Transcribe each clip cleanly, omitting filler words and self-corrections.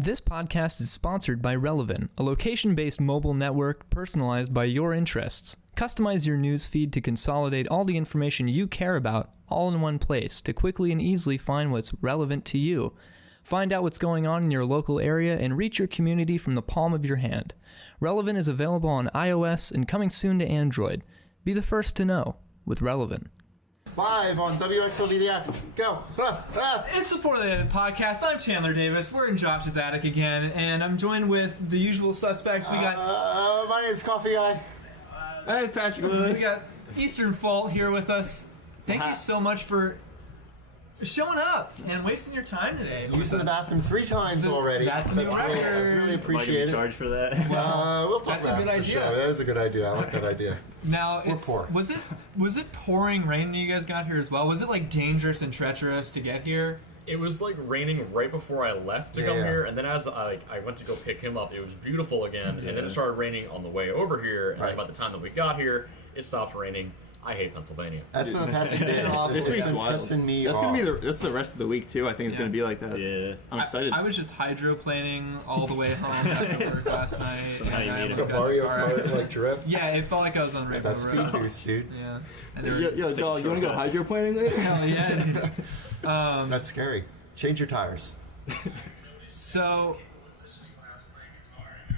This podcast is sponsored by Relevant, a location-based mobile network personalized by your interests. Customize your news feed to consolidate all the information you care about all in one place to quickly and easily find what's relevant to you. Find out what's going on in your local area and reach your community from the palm of your hand. Relevant is available on iOS and coming soon to Android. Be the first to know with Relevant. Live on WXLDDX. Go. It's a Poorly Edited Podcast. I'm Chandler Davis. We're in Josh's attic again, and I'm joined with the usual suspects. We got... my name's Coffee Guy. Hey, Patrick Lilly. We got Easternfault here with us. Thank you so much for showing up and wasting your time today. Using the bathroom 3 times already. That's a new record. Really appreciate it. Charge for that? We'll talk That's a about good it for idea. sure. That is a good idea. I like that idea. Now, We're poor. Was it pouring rain when you guys got here as well? Was it like dangerous and treacherous to get here? It was like raining right before I left to come here, and then as I went to go pick him up, it was beautiful again, and then it started raining on the way over here, and by the time that we got here, it stopped raining. I hate Pennsylvania. That's been the past few days. This week's been wild. pissing me That's off. gonna be that's the rest of the week too. I think it's gonna be like that. Yeah, I'm excited. I was just hydroplaning all the way home after work last night. Somehow you made it. The Mario Kart like drift. Yeah, it felt like I was on Rainbow That Road. speed boost, dude. Yeah. Yo, dog, you wanna go hydroplaning later? Hell yeah, dude. That's scary. Change your tires. So,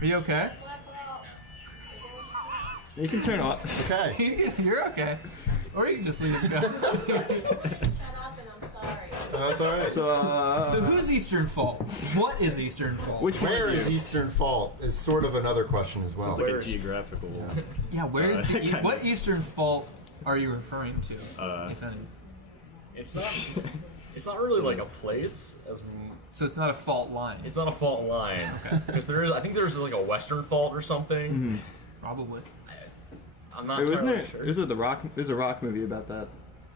are you okay? You can turn off. Okay. You're okay. Or you can just leave it go. Shut up and I'm sorry. That's alright. So who's Easternfault? What is Easternfault? Where is Easternfault is sort of another question as well. It's like a geographical. Yeah, where is what Easternfault are you referring to? If any? It's not. It's not really like a place. So it's not a fault line. It's not a fault line because I think there's like a Western fault or something. Mm-hmm. Probably. I'm not. Wasn't entirely there? sure. Is it the Rock? There's a Rock movie about that.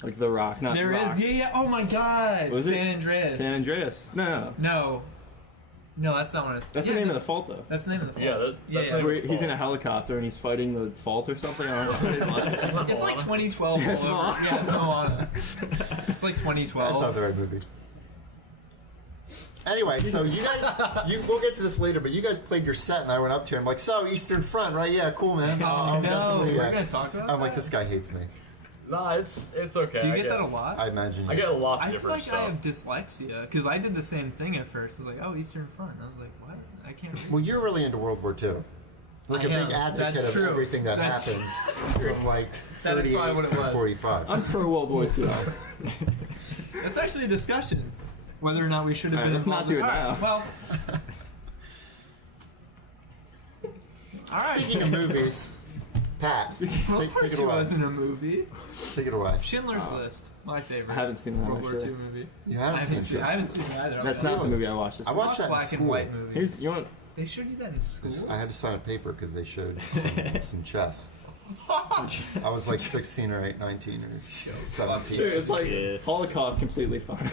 Like The Rock, not There Rock. is. Yeah. Oh my God. Was it? San Andreas. San Andreas. No. No, that's not what it's. That's the name of the fault, though. That's the name of the fault. Yeah, that's the name of Where the he's in a fault. helicopter and he's fighting the fault or something. I don't know. It's like 2012 all It's over. Moana. Yeah, it's Moana. It's like 2012. That's not the right movie. Anyway, so you guys, we'll get to this later, but you guys played your set, and I went up to him like, "So Eastern Front, right? Yeah, cool, man." Oh no, definitely, we're gonna talk about I'm that? like, this guy hates me. Nah, it's okay. Do you get that a lot? I imagine. I get lots of I feel different like I have stuff. dyslexia because I did the same thing at first. I was like, "Oh, Eastern Front." I was like, "What? I can't." Read. Well, you're really into World War II. Like I a am. big advocate That's of true. everything that That's happened from like That is 38 probably what it to was. 45. I'm pro World War II. That's actually a discussion whether or not we should have All been. right, let's not involved do in- it now. All right, well. All right. Speaking of movies, Pat, Of take course it it away. wasn't a movie. Take it away. Schindler's List, my favorite. I haven't seen that, World War actually. II movie. You I haven't seen I haven't seen it either. That's not the Really? movie I watched. This I watched that in black school. and white movies. Here's you want. They showed you that in school. I had to sign a paper because they showed some chest. I was like 16 or 19 or 17. Dude, it's like Holocaust completely fine.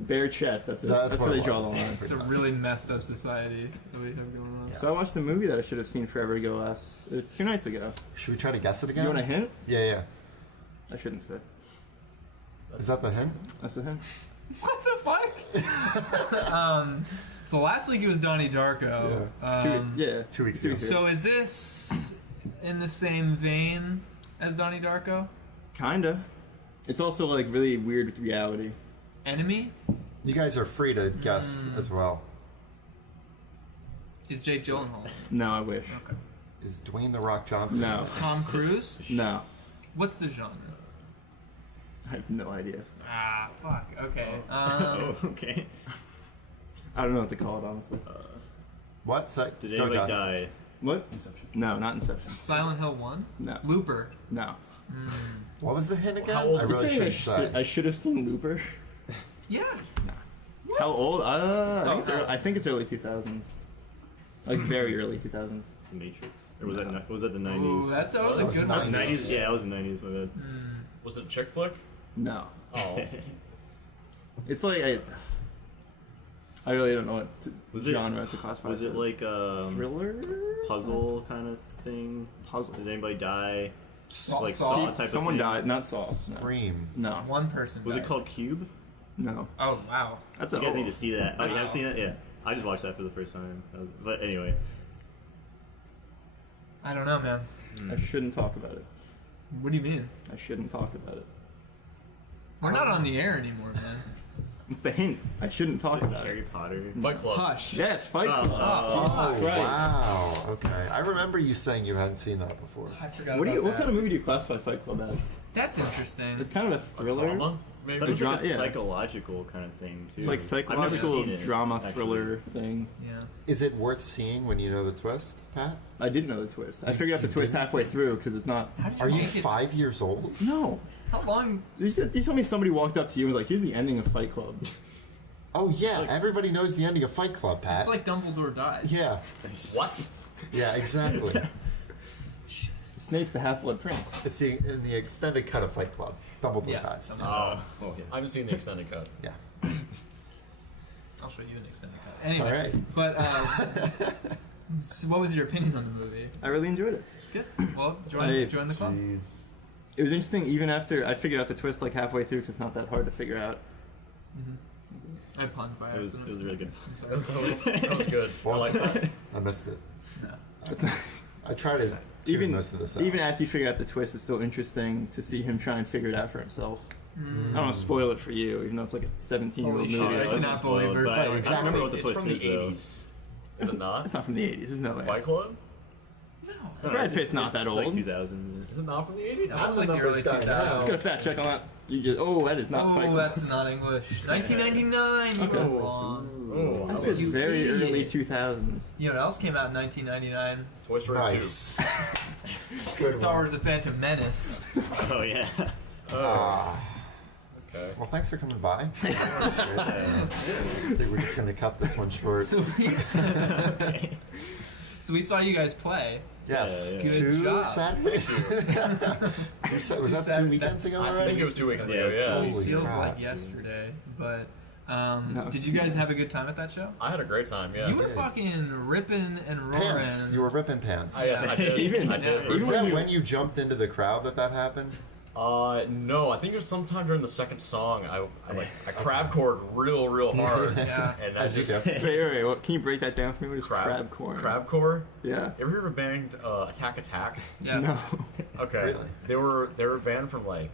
Bare chest. That's it. That's where what they it draw was. the line. It's a really messed up society that we have going on. So I watched the movie that I should have seen forever ago 2 nights ago. Should we try to guess it again? You want a hint? Yeah. I shouldn't say. Is that the hint? That's a hint. What the fuck? So last week it was Donnie Darko. 2 weeks ago. So is this in the same vein as Donnie Darko? Kinda. It's also like really weird with reality. Enemy? You guys are free to guess as well. Is Jake Gyllenhaal? No, I wish. Okay. Is Dwayne the Rock Johnson? No. Tom Cruise? No. What's the genre? I have no idea. Ah, fuck. Okay. Okay. I don't know what to call it, honestly. What? Did anybody guys. die? What? Inception. No, not Inception. Silent Hill 1? No. Looper. No. What was the hint again? How old I is really Saying should say. I should have seen Looper. Yeah. How old? I think it's early 2000s. Like very early 2000s. The Matrix? Or was that the 90s? Ooh, that was a That was good nice. one. 90s? Yeah, that was the 90s, my bad. Was it chick flick? No. Oh, It's like I really don't know what Was it- genre to classify. Was it like a thriller? puzzle kind of thing? Puzzle. Did anybody die? Like Saw? Saw type Someone of thing? died. Not Saw. No. Scream. No. One person Was died. it called Cube? No. Oh, wow. That's You guys need to see that. Oh, you haven't seen it? Yeah. I just watched that for the first time. But anyway. I don't know, man. I shouldn't talk about it. What do you mean? I shouldn't talk about it. We're not on the air anymore, man. It's the hint. I shouldn't talk It's like about Harry it. Potter. Fight Club. Hush. Yes, Fight Oh, Club. Oh, Jesus Christ. wow. Okay. I remember you saying you hadn't seen that before. I forgot What about what that. kind of movie do you classify Fight Club as? That's interesting. It's kind of a thriller. Drama, maybe? That was like a Yeah. psychological kind of thing too. It's like I've never psychological seen it, drama actually. thriller thing. Yeah. Is it worth seeing when you know the twist, Pat? I didn't know the twist. I figured out the twist halfway through because it's not. How did Are you make it 5 years old? No. How long? You told me somebody walked up to you and was like, "Here's the ending of Fight Club." Oh yeah, everybody knows the ending of Fight Club, Pat. It's like Dumbledore dies. Yeah, What? yeah, exactly. Snape's the Half-Blood Prince. It's in the extended cut of Fight Club. Dumbledore Yeah. dies. Oh, yeah. I haven't seen the extended cut. Yeah. I'll show you an extended cut. Anyway, All right. but so what was your opinion on the movie? I really enjoyed it. Good. Well, join the club. Jeez. It was interesting even after I figured out the twist like halfway through because it's not that hard to figure out. I punned by It was accident. really good. I'm That sorry. was good. What I was like that? that. I missed it. No. It's, I tried to tune even most of this out. even after you figure out the twist, it's still interesting to see him try and figure it out for himself. I don't want to spoil it for you, even though it's like a 17-year-old Holy movie. shit, I that's cannot not spoiled, believe but I Exactly. remember what the It's twist from the is though. 80s. Is it not? It's not from the 80s. There's no way. Fight Club? No, Brad it's- Pitt's not it's that like old. 2000. Is it not from the 80s? No, I'm it's the like the numbers early guy 2000s. now. Let's get a fact check on that. You just that is not Fight Oh, Club. that's not English. 1999. You Okay. were wrong. Oh, I that said was you very idiot. early 2000s. You know what else came out in 1999? Toy Story Nice. Good Star one. Wars: The Phantom Menace. Oh yeah. 2. Oh, Ah. okay. Well, thanks for coming by. I think we're just going to cut this one short. So we saw you guys play. Yes. Yeah, yeah. Good Two job. Saturdays? You said, was that 2 weekends ago I already? think it was 2 weekends Yeah, ago, it's yeah. Holy It feels crap. like yesterday, but No, did it's you guys not. have a good time at that show? I had a great time, yeah. You were did. fucking ripping and roaring. Pants. You were ripping pants. Yes, I did. Even- I did. even Was when that you- when you jumped into the crowd that happened? No, I think it was sometime during the second song. I crab chord real hard. Yeah. And I As you just do. Wait. What, can you break that down for me? What is crab corn? Crab core. Yeah. You ever heard of a band Attack Attack? Yeah. No. Okay. Really? They were a band from like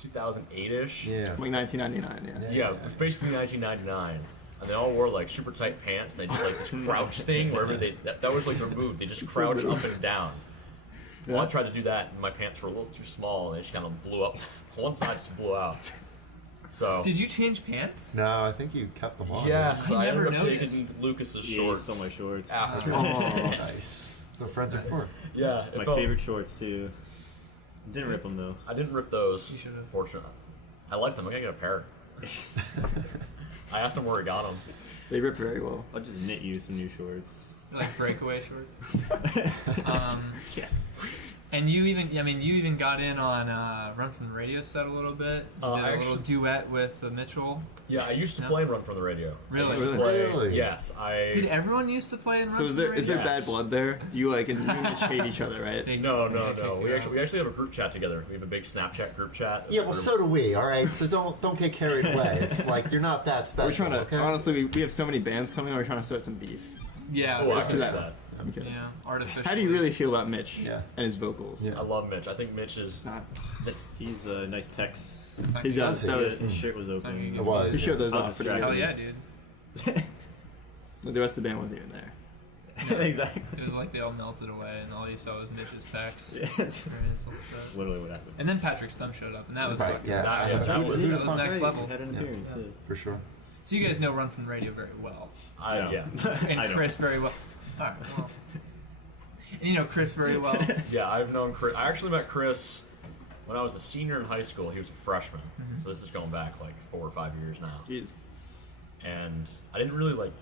2008ish. Yeah. Like 1999. Yeah. Yeah, it's basically 1999. And they all wore like super tight pants. And they did like this crouch thing wherever that was like their move. They just crouch up and down. Well, I tried to do that, and my pants were a little too small, and they just kind of blew up. One side just blew out. So Did you change pants? No, I think you kept them on. yes, I I never ended up noticed. taking Lucas's Yeah, shorts. he stole my shorts. After. Oh, nice. So friends are for. Yeah, it My felt- favorite shorts too. Didn't rip them though. I didn't rip those. You should've. Fortunately, I liked them. I gotta get a pair. I asked him where he got them. They rip very well. I'll just knit you some new shorts. Like breakaway shorts. Yes. And you even got in on Run from the Radio set a little bit. You did a little actually- duet with Mitchell. Yeah, I used to No. play and Run from the Radio. Really? I used to Really? play- Really? Yes, I. Did everyone used to play in Run So from is the there Radio? is there Yes. bad blood there? Do you like and you and Mitch hate each other, right? They- No. they kicked you out. We actually have a group chat together. We have a big Snapchat group chat. Yeah, well, so do we. All right, so don't get carried away. It's like you're not that special. We're trying to okay? honestly. We have so many bands coming. We're trying to start some beef. Yeah. Oh, I to can see that. that. I'm kidding. Yeah. Artificial. How do you really feel about Mitch Yeah. and his vocals? Yeah. I love Mitch. I think Mitch is. It's not. It's He's nice pecs. It's not He good. does. he? That was, His shirt was not open. good. It was. he showed those I off was pretty distracted. good. Hell yeah, dude. The rest of the band wasn't even there. Exactly. It was like they all melted away, and all you saw was Mitch's pecs. Yeah, that's during his whole set. literally what happened. And then Patrick Stump showed up, and that was Right, fucking- yeah. That- I yeah, had that to- was- that was next level. Had an Yeah. appearance. Yeah. for sure. So you guys know Run from the Radio very well, No. yeah. and I don't. Chris very well. All right, well, and you know Chris very well. Yeah, I've known Chris. I actually met Chris when I was a senior in high school. He was a freshman, so this is going back like 4 or 5 years now. Jeez. And I didn't really like.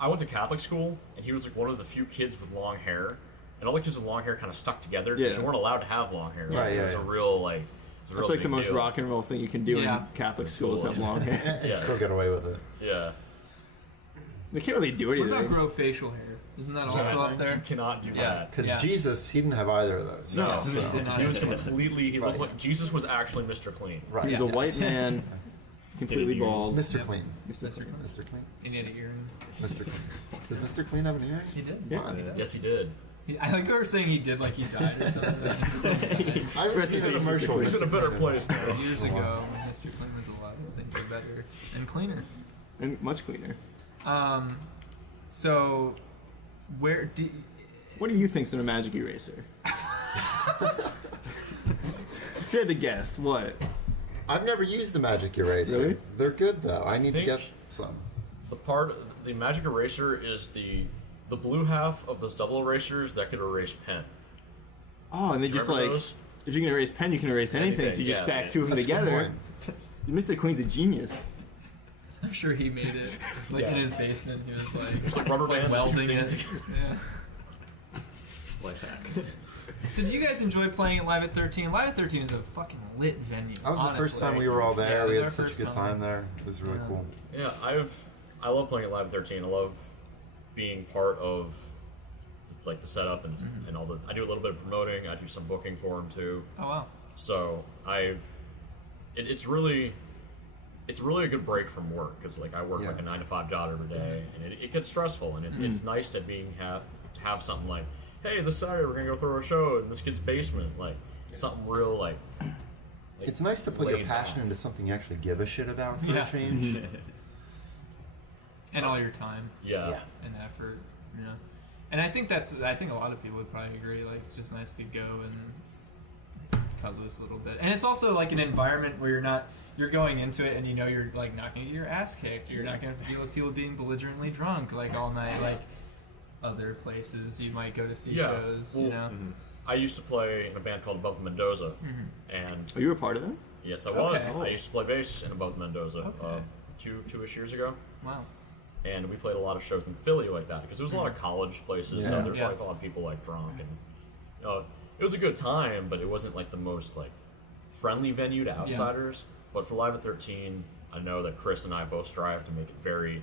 I went to Catholic school, and he was like one of the few kids with long hair, and all the kids with long hair kind of stuck together because Yeah. you weren't allowed to have long hair. Right, It yeah, was a yeah. real like. It was a That's real like the big most deal. rock and roll thing you can do Yeah. in Catholic schools. Have long hair. And Yeah. still get away with it. Yeah. They can't really do What about anything. grow facial hair? Isn't that Yeah, also I up think there? You cannot do Yeah. that. Because Yeah. Jesus, he didn't have either of those. No, So, He did not. he was completely. He looked Right. like Jesus was actually Mr. Clean. right. He's a yes. white man completely Earring. bald. Mr. Yep. Clean. Mr. Clean. Mr. Clean. And he had an earring. Mr. Clean. Does Mr. Clean have an earring? He did. Yeah. He does. Yes, he did. I like how we're saying he did like he died or something. I haven't Rest seen in a peace, Mr. commercial. Clean. He's in a better place now. Years ago, when Mr. Clean was alive, things were better and cleaner. And much cleaner. So, where do What do you think's in a magic eraser? If you had to guess, what? I've never used the magic eraser. Really? They're good though. I need to Think- get some. The magic eraser is the blue half of those double erasers that could erase pen. Oh, and they just Remember like, those? if you can erase pen, you can erase anything. So you just yeah, stack two of them That's a good together. point. Mr. Queen's a genius. I'm sure he made it like in Yeah. his basement. He was There's like, like rubber bands. welding shoot it. things Yeah. Life hack. So do you guys enjoy playing at Live at 13? Live at 13 is a fucking lit venue. That was the first honestly. time we were all Yeah, there. it We was had our such a first good time there. It was really Yeah. cool. Yeah, I love playing at Live 13. I love being part of like the setup and all the. I do a little bit of promoting. I do some booking for him too. Oh wow. So it's really a good break from work because like I work Yeah. like a 9 to 5 job every day and it gets stressful and it's nice to have something like, hey, this Saturday we're gonna go throw a show in this kid's basement, like something real like It's nice to put your laid passion back. into something you actually give a shit about for Yeah. a change. And all your time Yeah. and effort, you know. And I think a lot of people would probably agree. Like it's just nice to go and cut loose a little bit. And it's also like an environment where you're going into it and you know you're like not gonna get your ass kicked. You're not gonna deal with people being belligerently drunk like all night, like other places you might go to see Yeah. shows. Well, You know. I used to play in a band called Above Mendoza, and Oh, you were part of them? yes, I was. Okay. I used to play bass in Above Mendoza Okay. two-ish years ago. Wow. And we played a lot of shows in Philly like that because there was a lot of college places. So Yeah. there's Yeah. like a lot of people like drunk and it was a good time, but it wasn't like the most like friendly venue to outsiders. But for Live at 13, I know that Chris and I both strive to make it very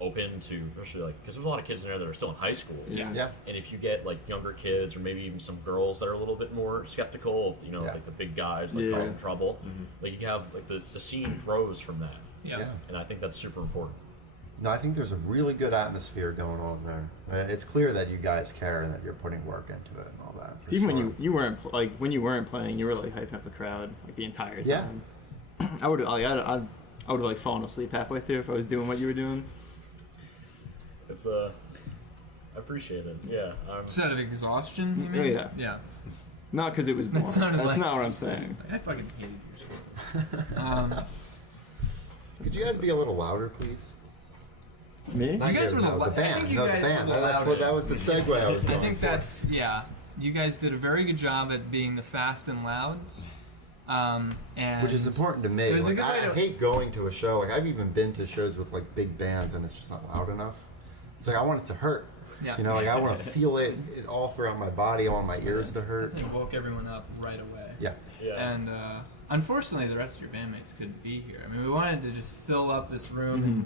open to, especially like because there's a lot of kids in there that are still in high school. Yeah. Yeah. And if you get like younger kids or maybe even some girls that are a little bit more skeptical of Yeah. like the big guys like Yeah. causing trouble, like you can have like the scene grows from that, Yeah. Yeah. and I think that's super important. No, I think there's a really good atmosphere going on there. It's clear that you guys care and that you're putting work into it and all that. for So even sure. when you weren't when you weren't playing, you were like hyping up the crowd like the entire Yeah. time. I would have like fallen asleep halfway through if I was doing what you were doing. It's I appreciate it. Yeah. Just out of exhaustion, you Oh, mean? yeah. Yeah. Not because it was boring. sounded That's like- not what I'm saying. I fucking hated your sport. Could you guys be a little louder, please? Me? Not You guys you, were the no, lou- the I band. think you No, the guys band. were the That was loudest. the segue I was I going think for. that's you guys did a very good job at being the fast and louds, and Which is important to me. It was a Like, good way I to- hate going to a show. Like I've even been to shows with like big bands and it's just not loud enough. It's like I want it to hurt. Yeah. You know, like I want to feel it all throughout my body. I want my ears to hurt. It woke everyone up right away. Yeah. Yeah. And unfortunately, the rest of your bandmates couldn't be here. I mean, we wanted to just fill up this room and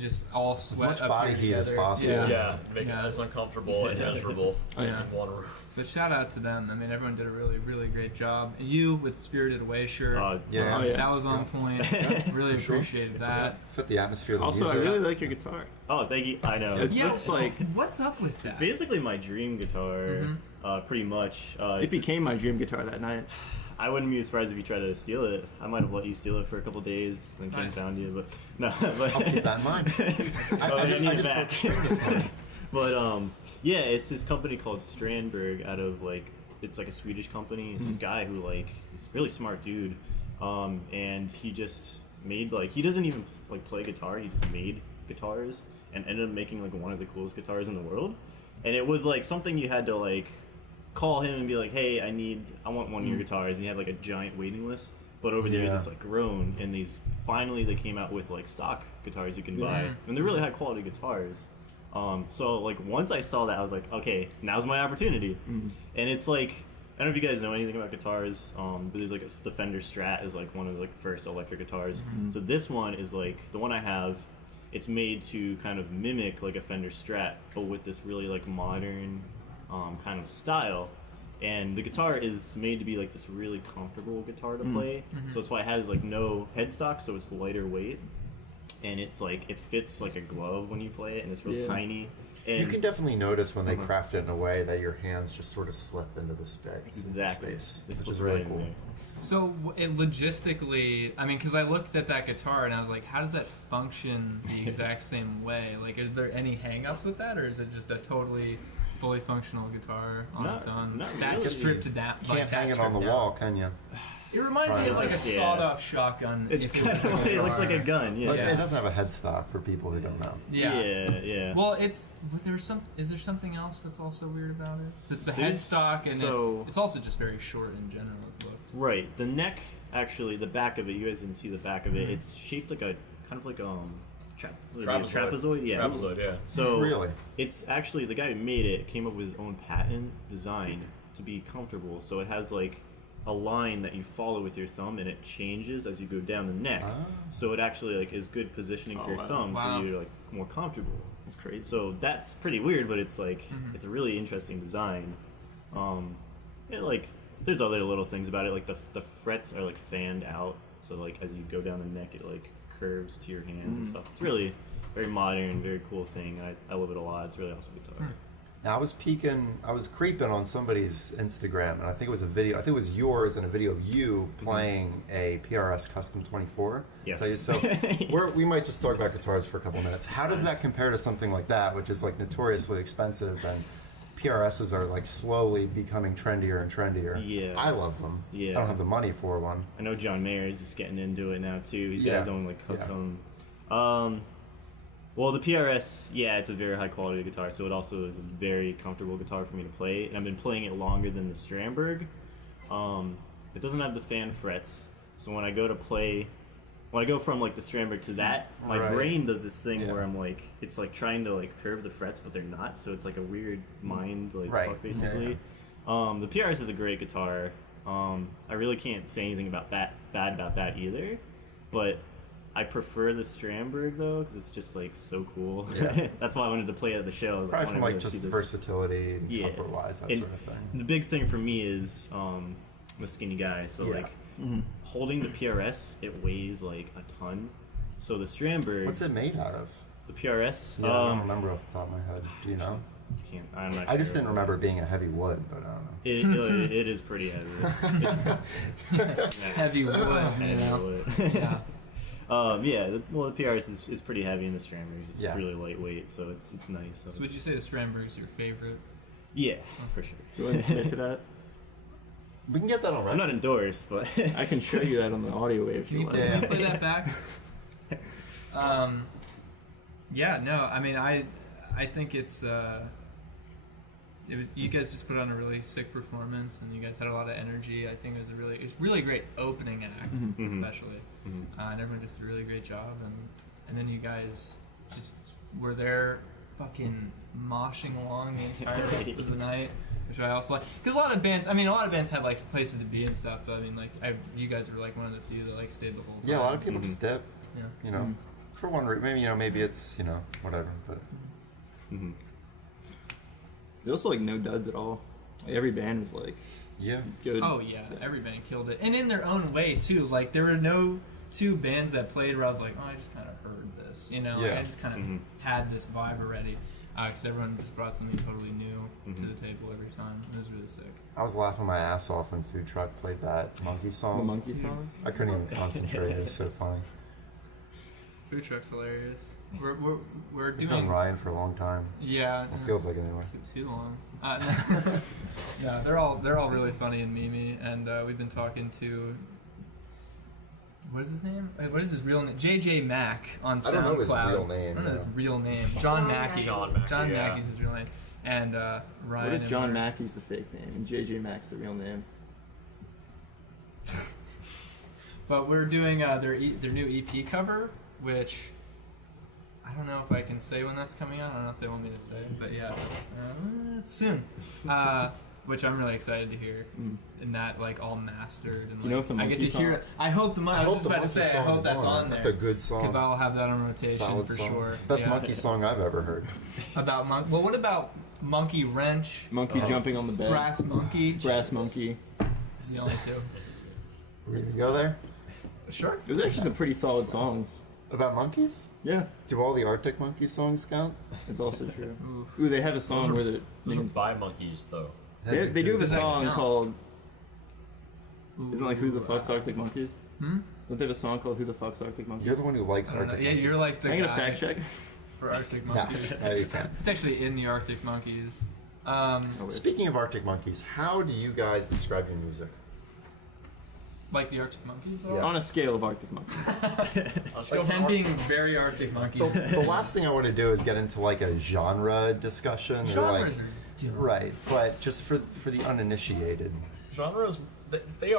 just all sweat much up body here heat as together. possible. Yeah. Yeah, make Yeah. it as uncomfortable and miserable Yeah. in one room. But shout out to them. I mean, everyone did a really, really great job. You with Spirited Away shirt. Yeah. Oh, yeah. That was on point. Really sure. appreciated that. Fit the atmosphere. Of the Also, I music. really like your guitar. Oh, thank you. I know. It's- Yeah, looks so like- what's up with that? Basically my dream guitar, pretty much. It became my dream guitar that night. I wouldn't be surprised if you tried to steal it. I might have let you steal it for a couple days, then came and Nice. found you. But no, but I'll keep that in mind. Oh, I you need it just back. broke the string this morning. But yeah, it's this company called Strandberg out of like it's like a Swedish company. It's this guy who like is a really smart dude, and he just made like he doesn't even like play guitar. He just made guitars and ended up making like one of the coolest guitars in the world. And it was like something you had to like call him and be like, hey, I want one of your guitars. And he had like a giant waiting list. But over the years, Yeah. it's like grown, and finally they came out with like stock guitars you can buy, Yeah. and they're really high quality guitars. So like once I saw that, I was like, okay, now's my opportunity. And it's like I don't know if you guys know anything about guitars, but there's like the Fender Strat is like one of the like first electric guitars. So this one is like the one I have. It's made to kind of mimic like a Fender Strat, but with this really like modern kind of style. And the guitar is made to be like this really comfortable guitar to play. So that's why it has like no headstock, so it's lighter weight. And it's like, it fits like a glove when you play it, and it's real tiny. And you can definitely notice when they craft it in a way that your hands just sort of slip into the space. Exactly. Which is really cool. So logistically, I mean, because I looked at that guitar and I was like, how does that function the exact same way? Like, is there any hang-ups with that, or is it just a totally fully functional guitar on its own? Not That's really. stripped down. You can't hang it on the wall, can you? It reminds me of like a sawed-off shotgun. It's kind of, it looks like a gun, But it doesn't have a headstock for people who don't know. Yeah. Well, is there something else that's also weird about it? So it's the headstock, and so- it's also just very short in general. It looked. Right. The neck, actually, the back of it, you guys didn't see the back of it. It's shaped like a, kind of like trapezoid. Yeah. Trapezoid, yeah. So Really? it's actually, the guy who made it came up with his own patent design to be comfortable. So it has like a line that you follow with your thumb, and it changes as you go down the neck. So it actually like is good positioning for your thumb, so you're like more comfortable. That's crazy. So that's pretty weird, but it's like it's a really interesting design. It like there's other little things about it, like the frets are like fanned out, so like as you go down the neck, it like curves to your hand and stuff. It's really very modern, very cool thing. I love it a lot. It's a really awesome guitar. Now I was creeping on somebody's Instagram, and I think it was a video. I think it was yours and a video of you playing a PRS Custom 24. Yes. So we might just talk about guitars for a couple of minutes. How does that compare to something like that, which is like notoriously expensive, and PRSs are like slowly becoming trendier and trendier? Yeah. I love them. Yeah. I don't have the money for one. I know John Mayer is just getting into it now too. He's got his own like custom. Well, the PRS, it's a very high quality guitar, so it also is a very comfortable guitar for me to play, and I've been playing it longer than the Strandberg. It doesn't have the fan frets, so when I go from like the Strandberg to that, my brain does this thing where I'm like, it's like trying to like curve the frets, but they're not, so it's like a weird mind like fuck basically. The PRS is a great guitar. I really can't say anything bad about that either, but I prefer the Strandberg though, because it's just like so cool. Yeah. That's why I wanted to play it at the show. Probably from like just versatility and comfort wise, that sort of thing. The big thing for me is I'm a skinny guy, so like holding the PRS, it weighs like a ton. So the Strandberg. What's it made out of? The PRS. Yeah, I don't remember off the top of my head. Do you know? I'm not I just sure. didn't remember it being a heavy wood, but I don't know. It is pretty heavy. Heavy wood, you know. Yeah. The PRS is pretty heavy, and the Strandberg is just really lightweight, so it's nice. So would you say the Strandberg is your favorite? Yeah, for sure. You want to commit to that? We can get that on record. I'm not endorsed, but I can show you that on the audio wave if Can you you want. play that back? I mean, I think you guys just put on a really sick performance, and you guys had a lot of energy. I think it was a really great opening act, especially, and everyone just did a really great job. And then you guys just were there, fucking moshing along the entire rest of the night, which I also like. Because a lot of bands have like places to be and stuff. But I mean, like you guys were like one of the few that like stayed the whole time. Yeah, a lot of people just dip. Yeah. You know, for one reason, maybe it's whatever, but. There's also like no duds at all. Like, every band was like good. Oh yeah, every band killed it, and in their own way too. Like there were no two bands that played where I was like, oh, I just kind of heard this, Like, I just kind of had this vibe already, because everyone just brought something totally new to the table every time. It was really sick. I was laughing my ass off when Food Truck played that monkey song. The monkey song? I couldn't even concentrate. It was so funny. Food Truck's hilarious. We're We've known doing Ryan for a long time. yeah. It feels like it anyway. Too long. Yeah, they're all really funny and memey, and we've been talking to. What is his name? What is his real name? JJ Mack on SoundCloud. I don't know his real name. I don't know his real name. John Mackey. John Mackey's his real name. And Ryan. What if John Mackey's the fake name and JJ Mack's the real name? But we're doing their new EP cover, which I don't know if I can say when that's coming out. I don't know if they want me to say, but yeah, it's soon. Which I'm really excited to hear, and that like all mastered. And Do you know if the I get to monkey hear song- it. I hope I was just about to say. I hope that's on there. That's a good song. Because I'll have that on rotation Solid for song. sure. Best Yeah. monkey song I've ever heard. About Monk. Well, what about Monkey Wrench, Monkey jumping on the bed. Brass Monkey. Brass Monkey. This is the only two. We're gonna go there? Sure. There's actually some pretty solid songs. About monkeys? Yeah, Do all the Arctic Monkey songs count? it's also true. Ooh, they have a song where the Those are names. by monkeys, though. They do have a Does that song count? called. Isn't it like Who the Fuck's Arctic Monkeys? Hmm? Don't they have a song called Who the Fuck's Arctic Monkeys? You're the one who likes I don't know. Arctic Yeah, Monkeys. you're like the Can I get a guy fact check? for Arctic No, Monkeys. no, you can't. It's actually in the Arctic Monkeys. Oh, wait. Speaking of Arctic Monkeys, how do you guys describe your music? Like the Arctic Monkeys? Yeah. On a scale of Arctic Monkeys. Like 10 being very Arctic Monkeys. The last thing I want to do is get into like a genre discussion. or Genres like, are dumb. right, but just for the uninitiated. Genres, they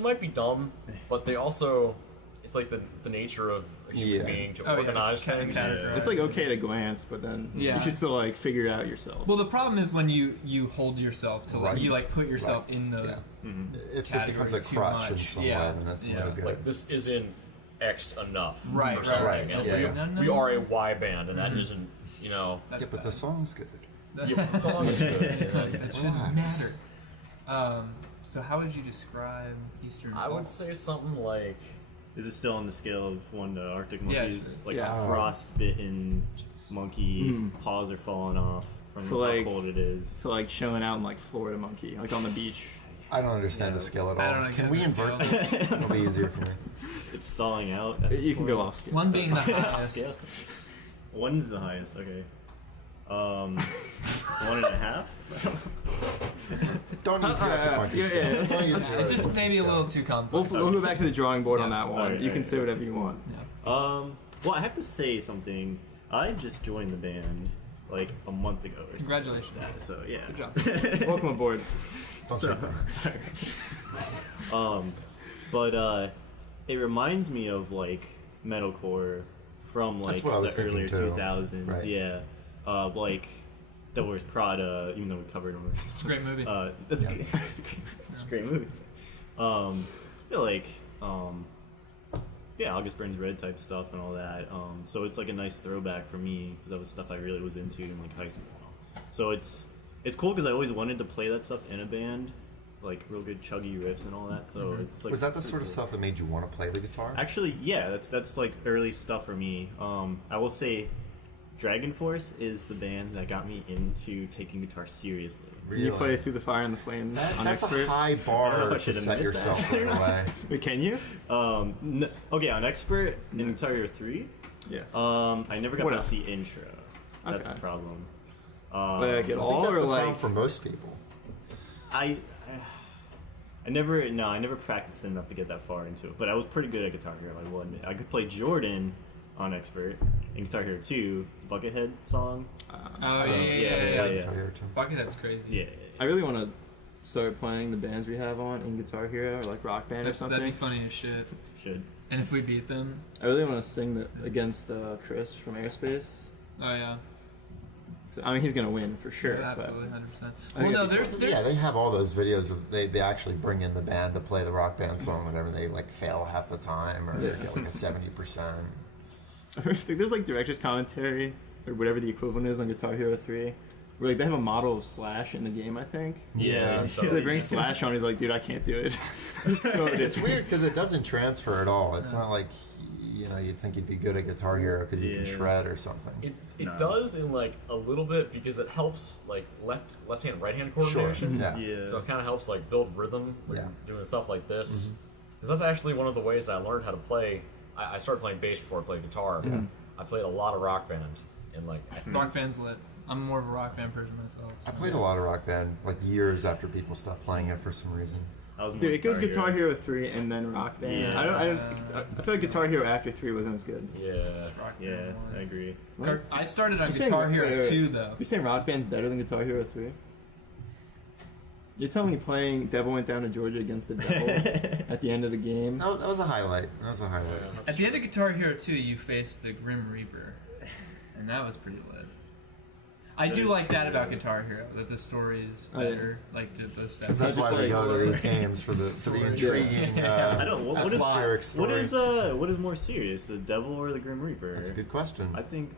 might be dumb, but they also, it's like the nature of a human Yeah. being to Oh, yeah. organize Kind of things. categorize. It's like okay to glance, but then Yeah. you should still like figure it out yourself. Well, the problem is when you hold yourself to like Right. you like put yourself Right. in those. Yeah. Mm-hmm. If it becomes a Categories too crutch in much. some Yeah. way, then that's Yeah. no good. Like, this isn't X enough Right, or right, something. right. And Yeah, so yeah. we are a Y band, and that isn't, That's yeah, but bad. the song's good. yeah, the song is good. Like, that shouldn't Relax. matter. So how would you describe Easternfault? I would say something like, Is it still on the scale of 1 to Arctic Yeah, monkeys? sure. Like Yeah. frostbitten monkey, paws are falling off from So, how like- cold it is. So like chilling out in like Florida monkey, like on the beach. I don't understand Yeah. the skill at all. I don't Can get we the invert scale. this? It'll be easier for me. It's stalling out. at You this can point. go off scale. One being the Scale. highest. 1's the highest. Okay. 1.5. Don't use the Arctic Monkey yeah, scale. yeah. Don't use the It's Arctic just Monkey maybe a scale. little too complex. We'll go back to the drawing board on that one. Alright, You can alright. say whatever you want. Well, I have to say something. I just joined the band like a month ago or something. Congratulations. Like that, so yeah. Good job. Welcome aboard. Don't So, say but it reminds me of like metalcore from like That's what I was the thinking, earlier too. 2000s. Right. Yeah, like Devil Wears Prada. Even though we covered them. It's a great movie. That's Yeah. good. It's a great movie. I feel like yeah, August Burns Red type stuff and all that. So it's like a nice throwback for me because that was stuff I really was into in like high school. So it's cool because I always wanted to play that stuff in a band, like real good chuggy riffs and all that. So it's like Was that the pretty sort of cool. stuff that made you want to play the guitar? Actually, yeah, that's like early stuff for me. I will say, Dragonforce is the band that got me into taking guitar seriously. Can you play Through the Fire and the Flames on That's Expert? a high I don't know if bar I to should set admit yourself that. in a way. Wait, can you? Okay, on Expert in Guitar Hero 3, Yeah. I never got What to else? see intro. That's Okay. the problem. Like at I think all, that's or the like problem for most people. I never practiced enough to get that far into it, but I was pretty good at Guitar Hero. I will admit. I could play Jordan on Expert in Guitar Hero 2, Buckethead song. Oh So, yeah. Guitar Hero too. Buckethead's crazy. Yeah. I really want to start playing the bands we have on in Guitar Hero or like Rock Band or something. That'd be funny as shit. Should. And if we beat them, I really want to sing against Chris from Airspace. oh yeah, So, I mean, he's gonna win for sure. yeah but absolutely, 100%. I Well, think no, it'd be there's Yeah, they have all those videos of they actually bring in the band to play the Rock Band song whenever they like fail half the time or they get like a 70%. I think there's like director's commentary or whatever the equivalent is on Guitar Hero 3. Where like they have a model of Slash in the game, I think. Yeah. So they bring Slash on, he's like, dude, I can't do it. So It's weird because it doesn't transfer at all. It's not like you'd think you'd be good at Guitar Hero because you can Yeah. shred or something. it No. does in like a little bit because it helps like left hand, right hand Sure. coordination. Yeah. Yeah. So it kind of helps like build rhythm when Yeah. doing stuff like this. Because that's actually one of the ways I learned how to play. I started playing bass before I played guitar. I played a lot of Rock Band and like Rock Band's lit. I'm more of a Rock Band person myself. I So. played a lot of Rock Band like years after people stopped playing it for some reason. I was more Dude, it goes Guitar Hero 3 and then Rock Band. Yeah. I feel like Guitar Hero after 3 wasn't as good. yeah. Rock Band Yeah, one. I agree. I started on You're saying- Guitar Hero wait, wait. 2 though. You're saying Rock Band's better than Guitar Hero 3? You're telling me playing Devil Went Down to Georgia against the Devil at the end of the game? That was a highlight. That was a highlight. At the end of Guitar Hero 2, you faced the Grim Reaper, and that was pretty lit. I That do is like that true. about Guitar Hero, that the story is Oh, yeah. better, like those steps. Because that's just why we like- go to these games for the Story. intriguing. Yeah. I don't. What is atmospheric story. what is more serious, the Devil or the Grim Reaper? That's a good question. I think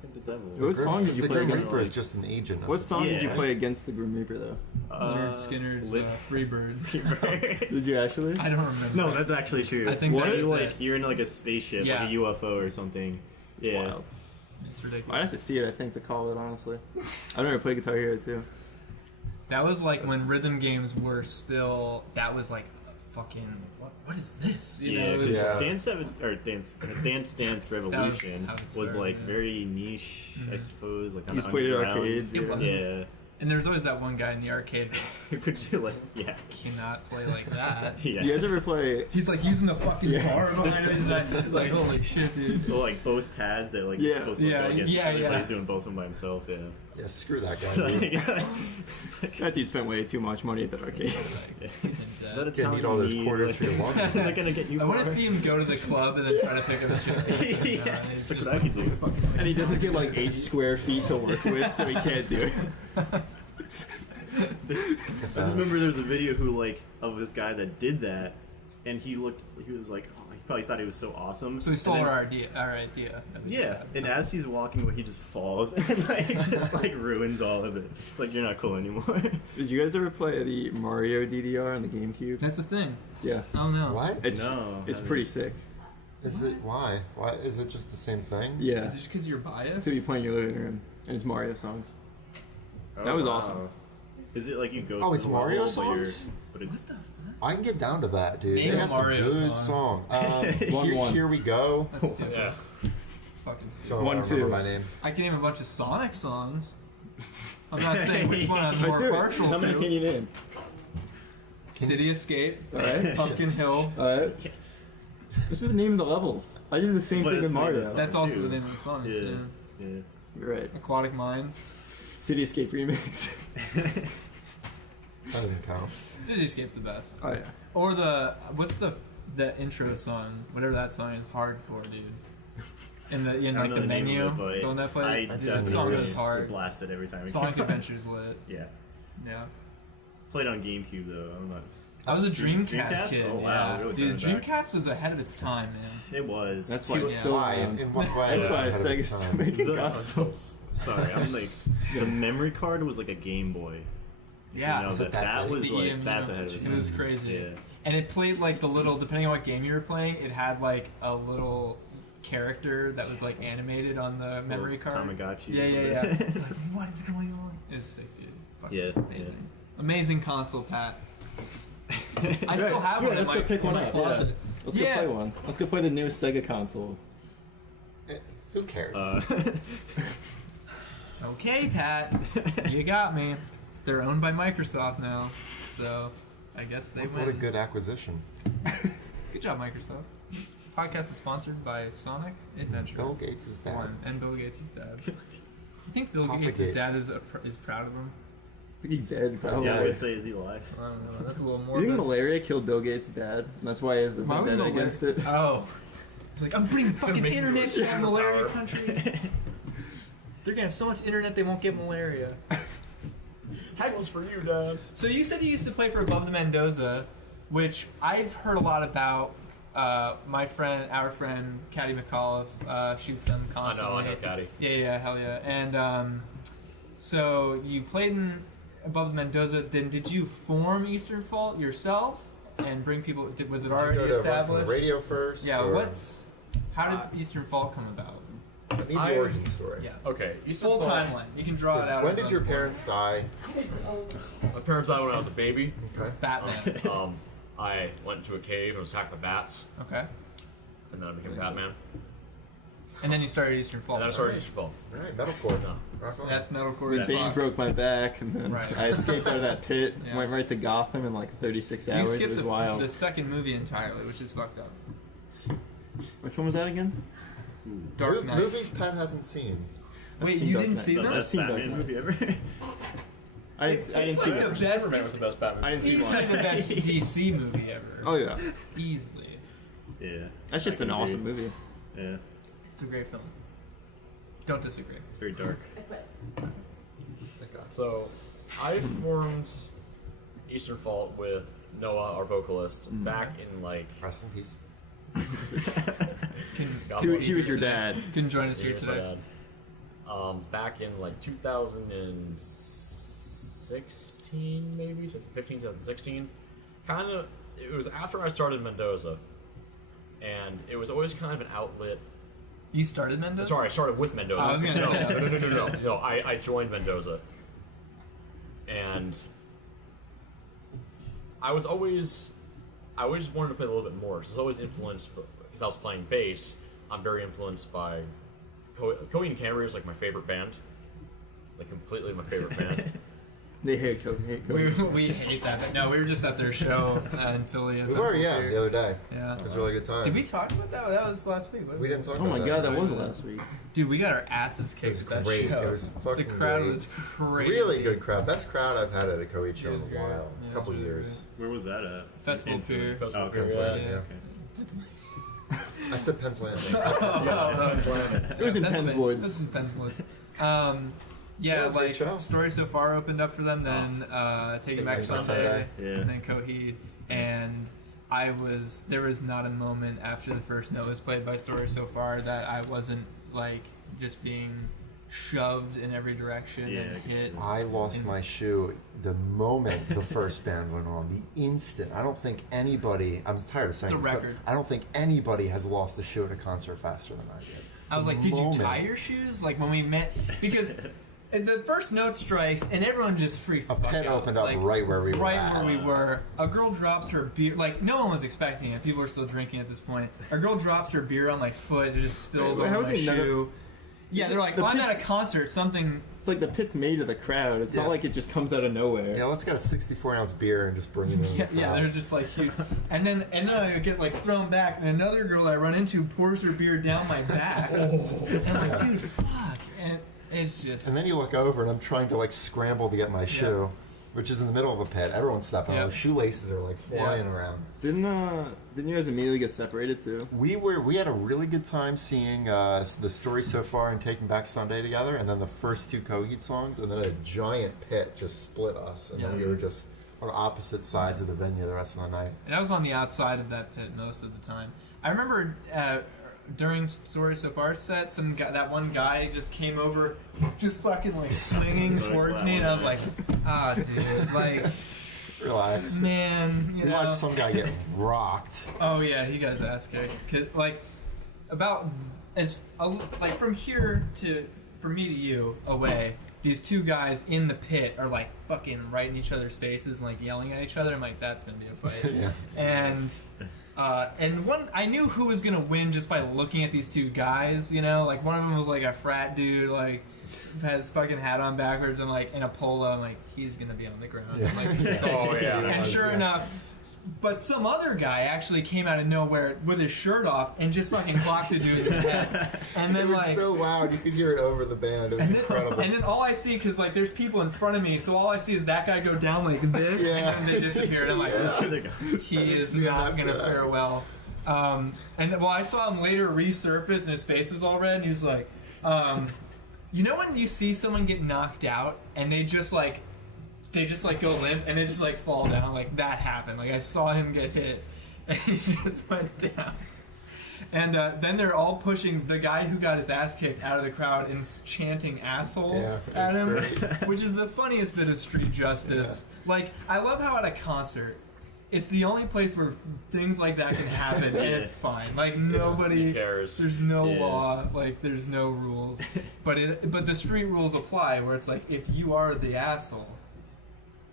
think the devil. What song did you the play Grim against? Reaper is just an agent. What song did you Yeah. play against the Grim Reaper though? Leonard Skinner's Freebird. Did you actually? I don't remember. No, that's actually true. I think What? that is You're it. you're in like a spaceship, Yeah. like a UFO or something. Yeah. Wild. It's ridiculous. I'd have to see it, I think, to call it, honestly. I've never played Guitar Hero 2. That was like when rhythm games were still. That was like fucking. What is this? You know, Yeah, it was, because Dance Dance Revolution how it was started, like yeah. very niche, I suppose. Like You just played it at underground. arcades. It Yeah. was. Yeah. And there's always that one guy in the arcade who Could you like? Yeah. cannot play like that. Yeah. You guys ever play? He's like using the fucking Yeah. bar behind him. He's like, holy shit, dude. Well, like both pads that like Yeah. you're supposed to Yeah, go against each yeah, other, but yeah. he's doing both of them by himself. Yeah. Yeah, screw that guy. Dude. That dude spent way too much money at that arcade. He's into Is that a that. Gonna need all those quarters for your Is wallet. that gonna get you I far? want to see him go to the club and then try to pick up his shit. Yeah. He's Look just what I like, can do. fucking And he doesn't get like 8 square feet to work with, so he can't do it. I just remember there was a video of this guy that did that, and he was like, oh, he probably thought he was so awesome. So he stole And then- our idea. that we just Yeah, had. and as he's walking away, he just falls and like just like ruins all of it. Like you're not cool anymore. Did you guys ever play the Mario DDR on the GameCube? That's the thing. Yeah. Oh no. What? It's No, it's I pretty mean- sick. Is it? Why? Why is it just the same thing? Yeah. Is it because you're biased? So you play in your living room, and it's Mario songs. That was awesome. Is it like you go? Oh, through it's the Mario level, songs? But it's What the fuck? I can get down to that, dude. Name They a got some Mario good song. One, one. Here we go. That's stupid. Yeah. It's fucking stupid. So One, I remember two. my name. I can name a bunch of Sonic songs. I'm not saying which one I'm more Dude, partial how many can to. you name? City Escape, Alright. Pumpkin Hill. Alright. This is the name of the levels. I did the same But thing it's with the name of Mario. the song. That's also too. the name of the song. Yeah. Yeah. Yeah. You're right. Aquatic Mind. City Escape remix. That doesn't count. City Escape's the best. Oh yeah. Or what's the intro song? Whatever that song is, hardcore, dude. In the I don't like know the name menu, of it, but don't that I play? Dude, that definitely song really is hard. blast it every time. it Sonic came out. Adventure's lit. Yeah. Yeah. Played on GameCube though. I'm not. I was a Dreamcast, Dreamcast? kid. Oh, wow, Yeah. really Dude, turned it back. Dreamcast was ahead of its time, man. It was. That's why it's Yeah. still Why? around. In what way? That's is why it ahead of Sega's its still time? making The- consoles. Sorry, I'm like the memory card was like a Game Boy. Yeah. You know, Was it that that big? was The like EMU, that's ahead of its it was time. crazy. Yeah. And it played like the little, depending on what game you were playing, it had like a little character that was like animated on the memory card. Tamagotchi. Yeah, or yeah, something. yeah. Like, what is going on? It's sick, dude. Fucking Yeah, amazing. Amazing console, Pat. I still have Yeah, one. let's in go my, pick in one my up. closet. Yeah. Let's go Yeah. play one. Let's go play the new Sega console. Who cares? Okay, Pat, you got me. They're owned by Microsoft now, so I guess they what a win. good acquisition. Good job, Microsoft. This podcast is sponsored by Sonic Adventure. Bill Gates is dad. One, and Bill Gates' dad. You think Bill Papa Gates' Gates. dad is proud of him? I think he's dead, probably. Yeah, I would say is he alive? I don't know. That's a little You more. think malaria killed Bill Gates' dad? And that's why he has a vendetta against it. Oh. He's like, I'm bringing fucking make internet you to a malaria superpower. country. They're gonna have so much internet they won't get malaria. Haggles for you, Dad. So you said you used to play for Above the Mendoza, which I've heard a lot about. Our friend, Caddy McAuliffe, shoots them constantly. I know Caddy. Yeah, hell yeah. And so you played in Above the Mendoza. Then did you form Easternfault yourself and bring people? Was it Did you already go to run from established? the radio first? Yeah. or- How did Easternfault come about? I need the I- origin story. Yeah. Okay, Full timeline. You can draw it out. When on did the your board. parents die? My parents died when I was a baby. Okay. Batman. I went into a cave and was attacked by bats, Okay. and then I became Batman. And then you started Easternfault. And then I started Easternfault. All right, metalcore. No. Rock on. That's metalcore When as Bane fuck. broke my back, and then Right. I escaped out of that pit, Yeah. went right to Gotham in like 36 You hours. It skipped was the, wild. the second movie entirely, which is fucked up. Which one was that again? Dark Knight. Movies Pat hasn't seen. Wait, seen you Dark didn't Knight. see The them? best seen Dark Batman Knight. movie ever. I didn't see like one. the best. Superman was the best Batman. I didn't see Easily one. the best DC movie ever. Oh yeah, Easily. Yeah. that's just I an can awesome agree. movie. Yeah. It's a great film. Don't disagree. It's very dark. I quit. Thank God. So, I formed Easternfault with Noah, our vocalist, back in like. Rest in peace. Can, God He, bless he was your today. dad. Can join us He here was my today. dad. back in like 2016, maybe 2015, 2016. It was after I started Mendoza, and it was always kind of an outlet. You started Mendoza? Sorry, I started with Mendoza. I was gonna say No, I joined Mendoza, and I always wanted to play a little bit more. So I was always influenced because I was playing bass. I'm very influenced by Coheed and Cambria is like my favorite band, like completely my favorite band. They hate Cody. We hate that. But no, we were just at their show in Philly. We were, yeah, the other day. Yeah. It was a really good time. Did we talk about that? That was last week. We didn't talk Oh about my that. god, that was last week. Dude, we got our asses It kicked was at that great. show. It was fucking The crowd great. was crazy. Really good crowd. Best crowd I've had at a Coheed show It in was a great. while. Yeah, A it couple was really years. Where was that at? Festival In Philly. Pier. Festival Oh, Pier, okay. Pennsylvania. Okay. I said Pennsylvania. It was in This Pennswoods. is in Pennswoods. Yeah, it Yeah, was a great like show. Story So Far opened up for them, then Taking Back Back Sunday, Sunday. Yeah. and then Coheed. And there was not a moment after the first note was played by Story So Far that I wasn't like just being shoved in every direction Yeah, and I can hit. I lost my shoe the moment the first band went on. The instant. I don't think anybody. I'm tired of saying It's a this, but record. I don't think anybody has lost a shoe at a concert faster than I did. I was The like, did you moment. tie your shoes? Like when we met, because the first note strikes and everyone just freaks the A fuck pit out. opened up Like, right where we were right at. where we were. A girl drops her beer. Like no one was expecting it. People were still drinking at this point. A girl drops her beer on my foot. It just spills Wait, how over would my they know shoe. Yeah, they're like, The well, I'm at a pit's- concert. Something. It's like the pit's made of the crowd. It's Yeah. not like it just comes out of nowhere. Yeah, let's get a 64-ounce beer and just bring it in. Yeah, the yeah, crowd. they're just like huge. And then I get like thrown back, and another girl I run into pours her beer down my back. And I'm like, dude, fuck. And it's just. And then you look over, and I'm trying to like scramble to get my shoe, which is in the middle of a pit. Everyone's stepping on. Yeah. The shoelaces are like flying around. Didn't you guys immediately get separated too? We had a really good time seeing the Story So Far and Taking Back Sunday together, and then the first two Coheed songs, and then a giant pit just split us, and then we were just on opposite sides of the venue the rest of the night. And I was on the outside of that pit most of the time. I remember during Story So Far set, that one guy just came over, just fucking like swinging towards me, and I was like, ah, dude, like, Relax. man, you You know. watch some guy get rocked. Oh yeah, he got his ass kicked. Like about like from here from me to you away. These two guys in the pit are like fucking right in each other's faces and like yelling at each other. I'm like, that's gonna be a fight. Yeah. And one, I knew who was gonna win just by looking at these two guys. You know, like one of them was like a frat dude, like has his fucking hat on backwards and like in a polo. I'm like, he's gonna be on the ground. Yeah. Like, Oh, yeah. And sure Yeah. enough, but some other guy actually came out of nowhere with his shirt off and just fucking clocked the dude in the head. And It then was like. so loud, you could hear it over the band. It was incredible. And then all I see, because like there's people in front of me, so all I see is that guy go down like this, Yeah. and then they disappear. And I'm like, he is see him not after gonna that. fare well. And well, I saw him later resurface, and his face is all red, and he's like, you know when you see someone get knocked out, and they just like go limp, and they just like fall down, like that happened. Like I saw him get hit, and he just went down. And then they're all pushing the guy who got his ass kicked out of the crowd and chanting "asshole" Yeah, at it's him, great. which is the funniest bit of street justice. Like, I love how at a concert, it's the only place where things like that can happen, and it's fine. Like nobody Who cares? There's no Yeah. law, like there's no rules, but the street rules apply. Where it's like if you are the asshole,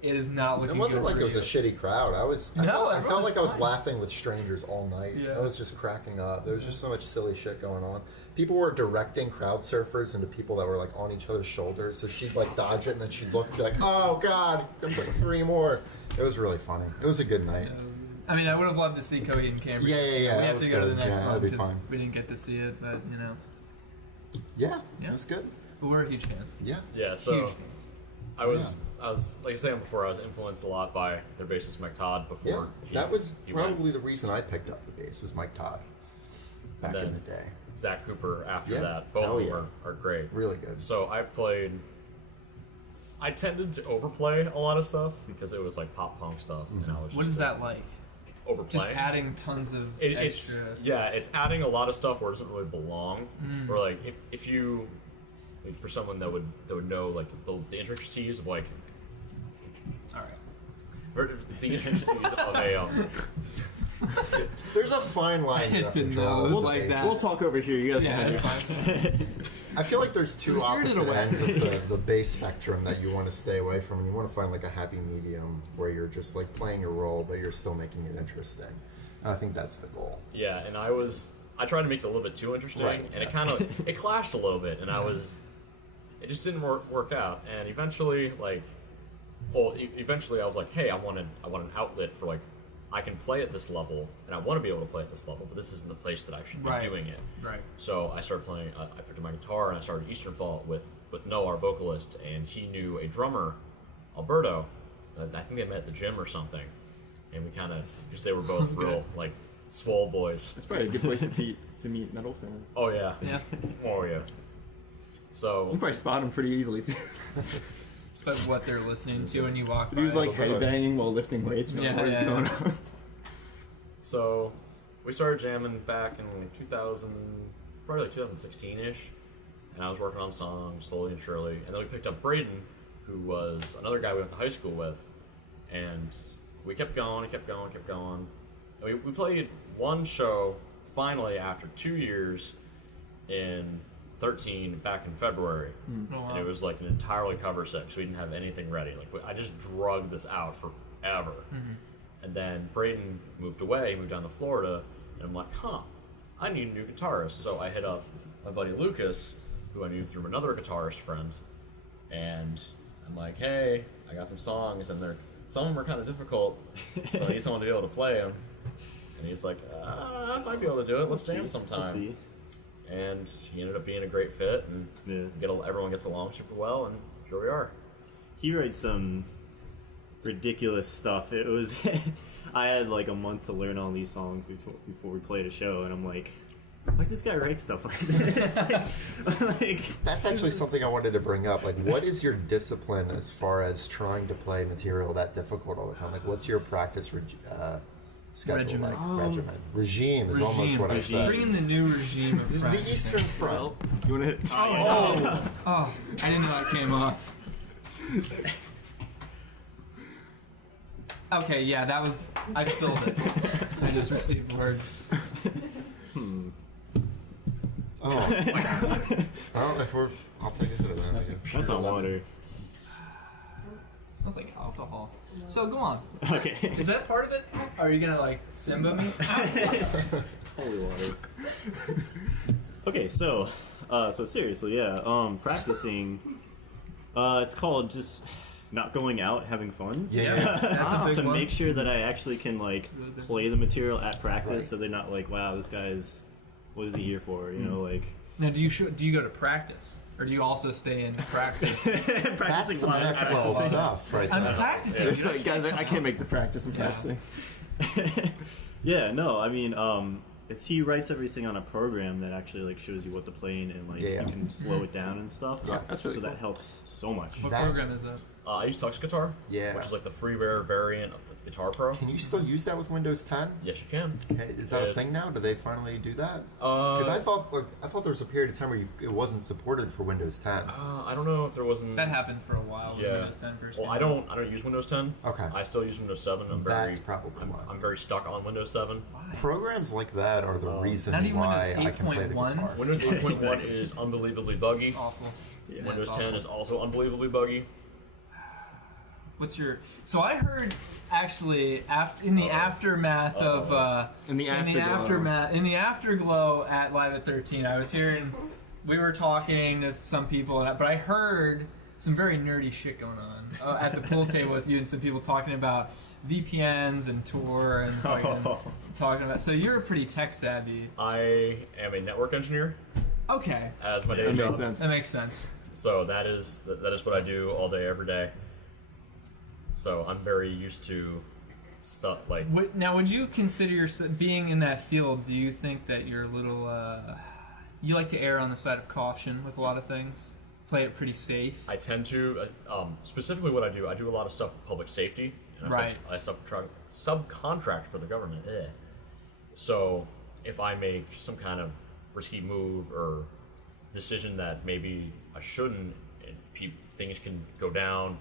it is not looking. It wasn't good like for it was you. a shitty crowd. I No, felt everyone like was I was fine. laughing with strangers all night. Yeah. I was just cracking up. There was just so much silly shit going on. People were directing crowd surfers into people that were like on each other's shoulders. So she'd like dodge it, and then she'd look and be like, "Oh God, there's like 3 more." It was really funny. It was a good night. I mean, I would have loved to see Coheed and Cambria. Yeah, We that have was to go to good. the next Yeah, one that'd be because fine. we didn't get to see it, but you know, Yeah, Yeah. it was good. but we're huge fans. Yeah. Yeah, so Huge fans. I was like I was saying before, I was influenced a lot by their bassist Mike Todd before. Yeah, that was he went. probably the reason I picked up the bass was Mike Todd back in Then- the day. Zach Cooper after Yeah. that. Both Hell of them yeah. are great. Really good. So I tended to overplay a lot of stuff because it was like pop punk stuff, and I was What just is that like? overplaying. Just adding tons of It's extra. yeah, it's adding a lot of stuff where it doesn't really belong. Mm. Or like if you like, for someone that would know like the intricacies of like. All right. The intricacies of a There's a fine line. I just here didn't to draw know. It was those like bases. that. We'll talk over here. You guys Yeah, can that's have fine. I feel like there's two Spirited opposite Away. ends of the bass spectrum that you want to stay away from. You want to find like a happy medium where you're just like playing a role, but you're still making it interesting. And I think that's the goal. Yeah, and I tried to make it a little bit too interesting, Right. and it kind of it clashed a little bit, and it just didn't work out, and eventually eventually I was like, hey, I want an outlet for like I can play at this level, and I want to be able to play at this level, but this isn't the place that I should be doing it. Right. So I started playing. I picked up my guitar and I started Easternfault with Noah, our vocalist, and he knew a drummer, Alberto. I think they met at the gym or something, and we kind of just they were both real like swole boys. It's probably a good place to meet metal fans. Oh yeah. Yeah. Oh yeah. You So can probably spot them pretty easily too. Just by what they're listening to when you walk by. He was like headbanging while lifting weights. You know, what is going on? So we started jamming back in like 2016-ish, and I was working on songs slowly and surely, and then we picked up Braden, who was another guy we went to high school with, and we kept going and kept going and kept going. And we played one show finally after 2 years in 13 back in February, Oh, wow. and it was like an entirely cover set, so we didn't have anything ready. Like I just drugged this out forever. And then Braden moved away, moved down to Florida, and I'm like, I need a new guitarist. So I hit up my buddy Lucas, who I knew through another guitarist friend, and I'm like, hey, I got some songs, and some of them are kind of difficult, so I need someone to be able to play them. And he's like, I might be able to do it. Let's jam sometime. Let's see. And he ended up being a great fit, and everyone gets along super well, and here we are. He writes some ridiculous stuff. It was I had like a month to learn all these songs before we played a show, and I'm like, why does this guy write stuff like this? like, That's actually something I wanted to bring up. Like, what is your discipline as far as trying to play material that difficult all the time? Like, what's your practice schedule Regimen. like? Regime is almost what I said. Bring in the new regime of The practicing. Eastern Front. You want to hit? Oh, I didn't know that came off. Okay, yeah, that was. I spilled it. I just received word. Oh. Well, I'll take a hit of that. I guess. that's not water. It smells like alcohol. So go on. Okay. Is that part of it? Are you gonna like Simba me? Holy water. Okay, so seriously, yeah. Practicing. It's called just not going out, having fun. Yeah. That's a big To one. make sure that I actually can like really big. play the material at practice, Right. so they're not like, wow, this guy's what is he here for? You know, like Now, do you go to practice, or do you also stay in practice? That's practicing some while next level practicing. stuff right I'm there. practicing. It's like, guys, I can't make the practice. I'm Yeah. practicing. Yeah, no, I mean, he writes everything on a program that actually like shows you what to play in, and like Yeah. you can slow it down and stuff. Yeah, that's really so cool. that helps so much. What That- program is that? I use Tux Guitar, Yeah. which is like the freeware variant of the Guitar Pro. Can you still use that with Windows 10? Yes, you can. Okay, is that a It's- thing now? Do they finally do that? Because I thought there was a period of time where it wasn't supported for Windows 10. I don't know if there wasn't. That happened for a while when Yeah. Windows 10 first Well, came I don't use Windows 10. Okay. I still use Windows 7. That's probably why. I'm very stuck on Windows 7. Why? Programs like that are the reason Not even why Windows I can play the 8.1? guitar. Windows 8.1 Exactly. is unbelievably buggy. Awful. Yeah. Windows That's 10 awful. is also unbelievably buggy. What's your? So I heard actually in the aftermath of In the afterglow at Live at 13, I was hearing we were talking to some people, but I heard some very nerdy shit going on at the pool table with you and some people talking about VPNs and Tor and fucking talking about. So you're pretty tech savvy. I am a network engineer Okay, as my day That job. makes sense. that makes sense. So that is what I do all day, every day. So I'm very used to stuff like. Now, would you consider yourself being in that field? Do you think that you're a little? You like to err on the side of caution with a lot of things. Play it pretty safe. I tend to specifically what I do a lot of stuff with public safety, and Right. I subcontract for the government. So if I make some kind of risky move or decision that maybe I shouldn't. And things can go down.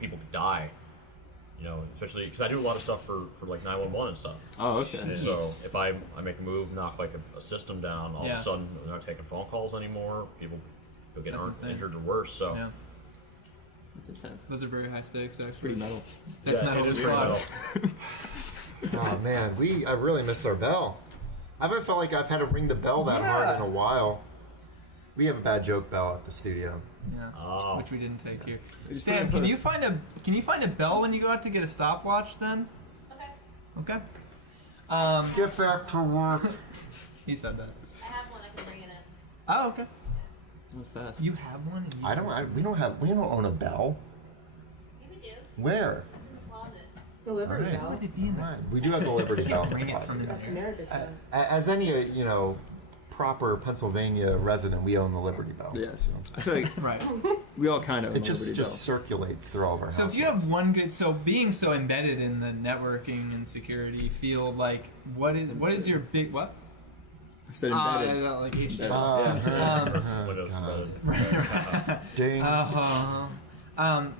People could die. You know, especially because I do a lot of stuff for like 911 and stuff. Oh, okay. And so if I make a move, knock like a system down, all of a sudden they're not taking phone calls anymore. People get injured or worse. So that's intense. Those are very high stakes. That's pretty metal. That's metal. It is metal. Oh man, I really missed our bell. I haven't felt like I've had to ring the bell that hard in a while. We have a bad joke bell at the studio. Yeah, which we didn't take here. Sam, can you find a bell when you go out to get a stopwatch then? Okay. Okay. Get back to work. He said that. I have one. I can bring it in. Oh, okay. It's not fast. You have one? And We don't own a bell. Yeah, we do. Where? It's in the closet. The Liberty Alright. Why Bell. would it be in there? Right. We do have the Liberty Bell. Bring it closet, from in yeah. That's America's bell. As any proper Pennsylvania resident, we own the Liberty Bell. Yeah. So I feel like Right. we all kind of. it just circulates through all of our So if you have one good, being so embedded in the networking and security field, like what is your big what? I said embedded. Like HTML. Windows Right. Ding.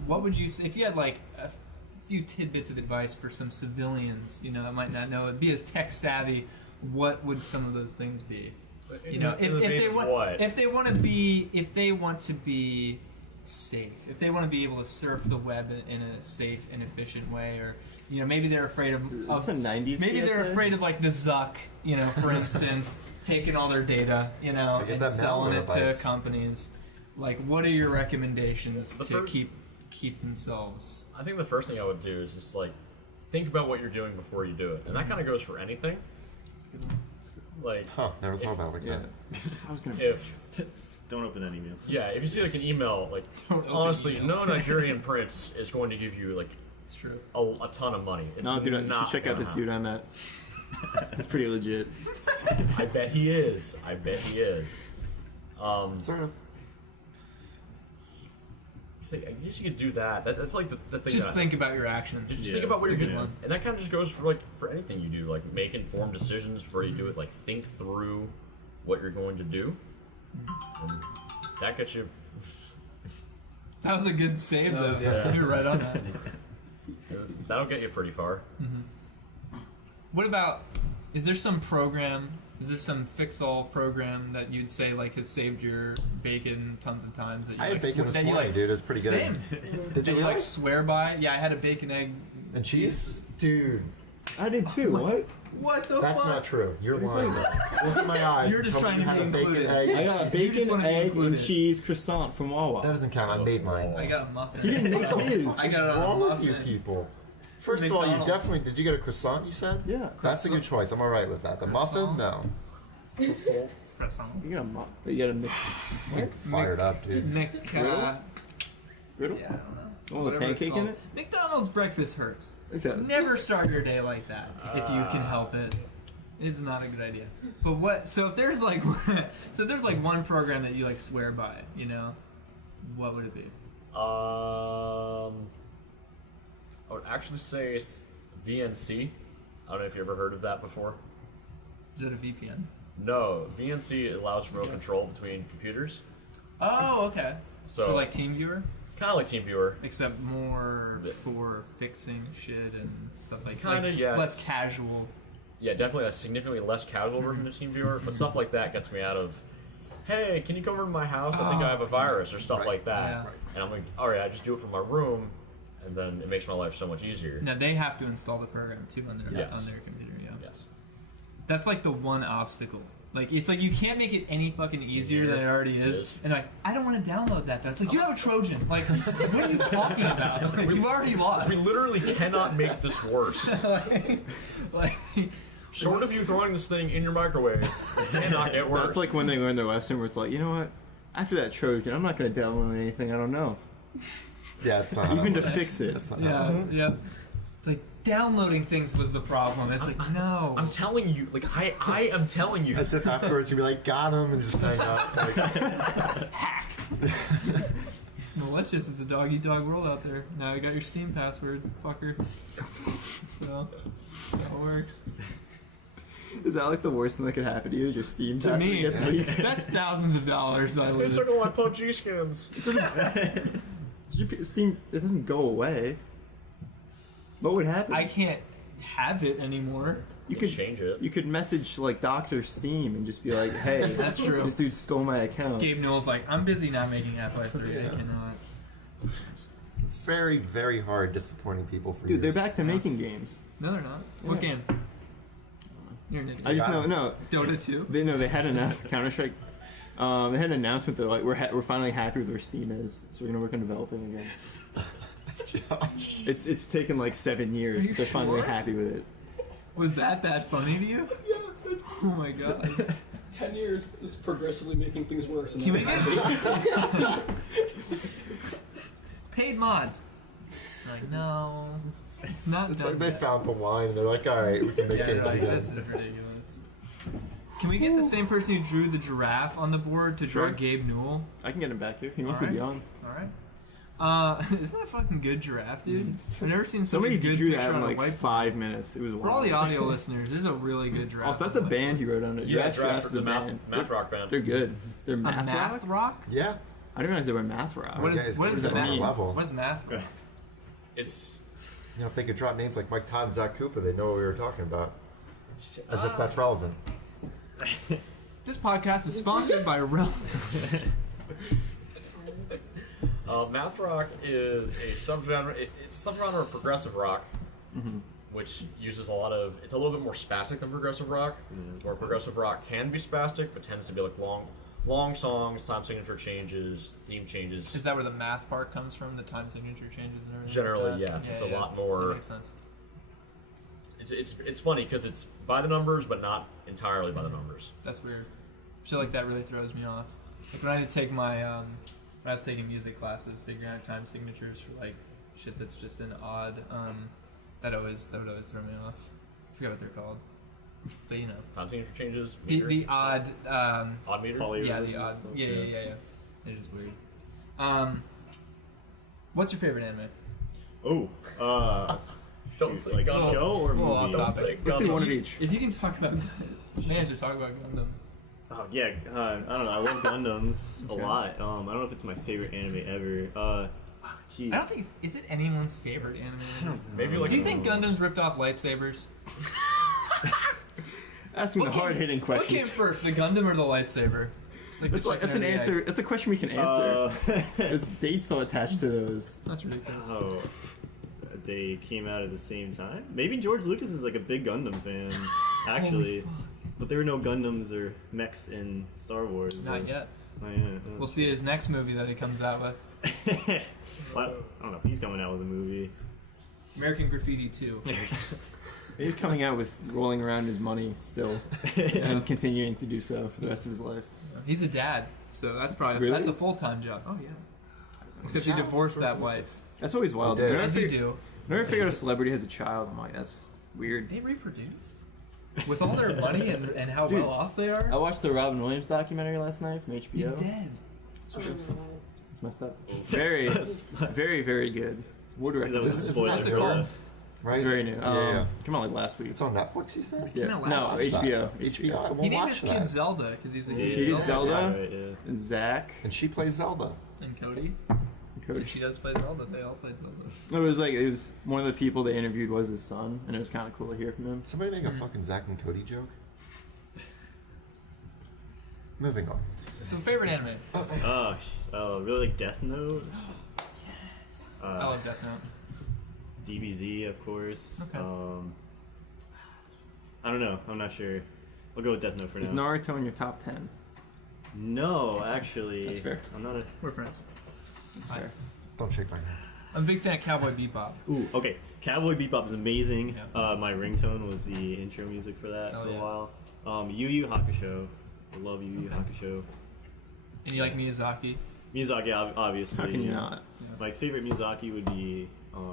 What would you say if you had like a few tidbits of advice for some civilians, that might not know, be as tech savvy? What would some of those things be? If they want to be safe, if they want to be able to surf the web in a safe and efficient way, or maybe they're afraid of the 90s. maybe PSA? they're afraid of like the Zuck, for instance, taking all their data, and selling it to companies. Like, what are your recommendations to keep themselves? I think the first thing I would do is just like think about what you're doing before you do it, and that kind of goes for anything. Like, Never thought about it like that. I was gonna. Don't open that email. Yeah, if you see like an email, like honestly, no Nigerian prince is going to give you like It's true. a ton of money. It's No, dude, you not should check out gonna this dude I met. It's pretty legit. I bet he is. Sort of. So I guess you could do that. That's like the thing. Just think about your actions. Just think about what you're It's a good doing, one. and that kind of just goes for anything you do. Like make informed decisions before you do it. Like think through what you're going to do, and that gets you. That was a good save, though. yeah. You're right on that. That'll get you pretty far. What about? Is there some fix-all program that you'd say like has saved your bacon tons of times? That you I had like, bacon this that you, morning, like, dude. It's pretty good. Same. Did you like really? swear by? Yeah, I had a bacon egg. And cheese? Dude, I did too. What? What the that's fuck? not true. You're lying. Look at my eyes. You're just Tell me trying to you be had a bacon, included. egg, I got a and cheese. You just bacon, wanna be egg, included. and cheese croissant from Wawa. That doesn't count. I made mine. I got a muffin. He didn't make his. I got What's a wrong muffin. with you people? First of all, you McDonald's. definitely did. You get a croissant? You said? Yeah. That's a good choice. I'm all right with that. The muffin, no. Croissant. You got a mix. I'm fired up, dude. Griddle? Griddle? Yeah, I don't know. Oh, the Whatever it's pancake in called. it? McDonald's breakfast hurts. Exactly. Never start your day like that if you can help it. It's not a good idea. But what? So if there's like, one program that you like swear by, what would it be? I would actually say it's VNC. I don't know if you ever heard of that before. Is it a VPN? No, VNC allows remote control between computers. Oh, okay. So So- like TeamViewer, Kind of like TeamViewer. except more for fixing shit and stuff like Kinda, like yeah. less casual. Yeah, definitely a significantly less casual version of TeamViewer, but stuff like that gets me out of, hey, can you come over to my house? I think I have a virus or stuff like that. Yeah. And I'm like, all right, I just do it from my room, and then it makes my life so much easier. Now they have to install the program too on their Yes. computer. Yeah. Yes. That's like the one obstacle. Like it's like you can't make it any fucking easier than it already It is. is. And like I don't want to download that. Though. It's like you have a Trojan. Like what are you talking about? Like, you've already lost. We literally cannot make this worse. like Short of you throwing this thing in your microwave, it cannot get worse. That's like when they learn their lesson where it's like, you know what? After that Trojan, I'm not going to download anything I don't know. Yeah, it's not. Even to how- fix it. That's not. yeah, yeah. It's like downloading things was the problem. It's like no. I'm telling you, like I am telling you. As if afterwards you'd be like, got him, and just hang up. Like, hacked. It's malicious. It's a dog-eat-dog world out there. Now you got your Steam password, fucker. So it works. Is that like the worst thing that could happen to you? Your Steam To password me, gets leaked? that's thousands of dollars I lose. It's like a lot of PUBG skins. Steam, it doesn't go away. What would happen? I can't have it anymore. You Can could change it. You could message like Dr. Steam and just be like, "Hey, That's true. This dude stole my account." Gabe Newell's like, I'm busy not making Half-Life 3. I cannot. It's very, very hard disappointing people for Dude, they're years. back to making games. No, they're not. What game? You're an idiot. I just know no. Dota 2? They had announced Counter-Strike. They had an announcement that like we're finally happy with where Steam is, so we're gonna work on developing again. Josh. It's taken like 7 years, but they're finally happy with it. Was that funny to you? Yeah, it's Oh my god. 10 years just progressively making things worse. And Can we that's- get paid mods? Like, no. It's not It's done like they yet. found the line and they're like, all right, we can make Yeah, they're games like, again. this is ridiculous. Can we get the same person who drew the giraffe on the board to draw Sure. Gabe Newell? I can get him back here. He wants Alright. to be on. Alright. Isn't that a fucking good giraffe, dude? I've never seen such Somebody a good drew picture that in on a like whiteboard. 5 minutes. It was wild. For all the audio listeners, this is a really good giraffe. Also, that's a band he wrote on it. Yeah, Giraffes Draft is for a the band. math rock band. They're good. They're A math, math rock? rock? Yeah. I didn't realize they were math rock. What Yeah, is it's what good is at math? another level. What is math rock? It's You know, if they could drop names like Mike Todd and Zach Cooper, they'd know what we were talking about. As if that's relevant. This podcast is sponsored by Relevance. math rock is a subgenre. It's a subgenre of progressive rock, which uses a lot of. It's a little bit more spastic than progressive rock. Where progressive rock can be spastic, but tends to be like long songs, time signature changes, theme changes. Is that where the math part comes from? The time signature changes and everything? Generally, like that? yes. It's a Yeah. lot more. That makes sense. It's funny because it's by the numbers, but not entirely by the numbers. That's weird. Shit like that really throws me off. Like when I had to take my when I was taking music classes, figuring out time signatures for like shit that's just an odd that would always throw me off. I forget what they're called. But you know. Time signature changes. The Meter, odd odd meter. yeah, the odd stuff, yeah. They're just weird. What's your favorite anime? Don't say like Gundam. show or Well, off movie? Don't topic. say Let's do Gundam. one of each. If you can talk about Mans are talking about Gundam. Oh yeah, I don't know. I love Gundams a lot. I don't know if it's my favorite anime ever. Geez. I don't think is it anyone's favorite anime? Maybe like Do you think Gundam's ripped off lightsabers? Asking the hard hitting What came questions. first, the Gundam or the lightsaber? It's like that's an chicken or the answer. egg. It's a question we can answer. There's dates still attached to those. That's ridiculous. Oh, they came out at the same time. Maybe George Lucas is like a big Gundam fan, actually. But there were no Gundams or mechs in Star Wars. Not yet. Not yet. We'll see his next movie that he comes out with. Well, I don't know if he's coming out with a movie. American Graffiti 2. He's coming out with rolling around his money still, and continuing to do so for the rest of his life. He's a dad, so that's probably Really? that's a full-time job. Oh yeah. Except he divorced that wife. That's always wild. He did. Whenever I As you figure- do. whenever I figure out a celebrity has a child, I'm like, that's weird. They reproduced. With all their money and how Dude, well off they are. I watched the Robin Williams documentary last night from HBO. He's dead. It's messed up. Very, very, very good. Would That recommend. was This a is spoiler. What's it for called? the- Right? It's very new. Yeah. Come out like last week. It's on Netflix, you said? Yeah. Came out No, last Watch that. HBO. HBO. I He won't named watch his that. kid Zelda because he's a Yeah, huge He's yeah, Zelda? right, yeah. And Zach. And she plays Zelda. And Cody. and Coach. She does play Zelda. They all play Zelda. It was one of the people they interviewed was his son, and it was kind of cool to hear from him. Somebody make a fucking Zack and Cody joke? Moving on. So favorite anime? Really like Death Note. I love Death Note. DBZ, of course. Okay. I don't know. I'm not sure. I'll go with Death Note for Is now. Naruto in your top 10? No, actually. That's fair. I'm not a. We're friends. That's fair. Don't shake my hand. I'm a big fan of Cowboy Bebop. Ooh, okay. Cowboy Bebop is amazing. Yeah. My ringtone was the intro music for that Oh, for a yeah. while. Yu Yu Hakusho. I love Yu Yu Hakusho. And you like Miyazaki? Miyazaki, obviously. How can you not? My favorite Miyazaki would be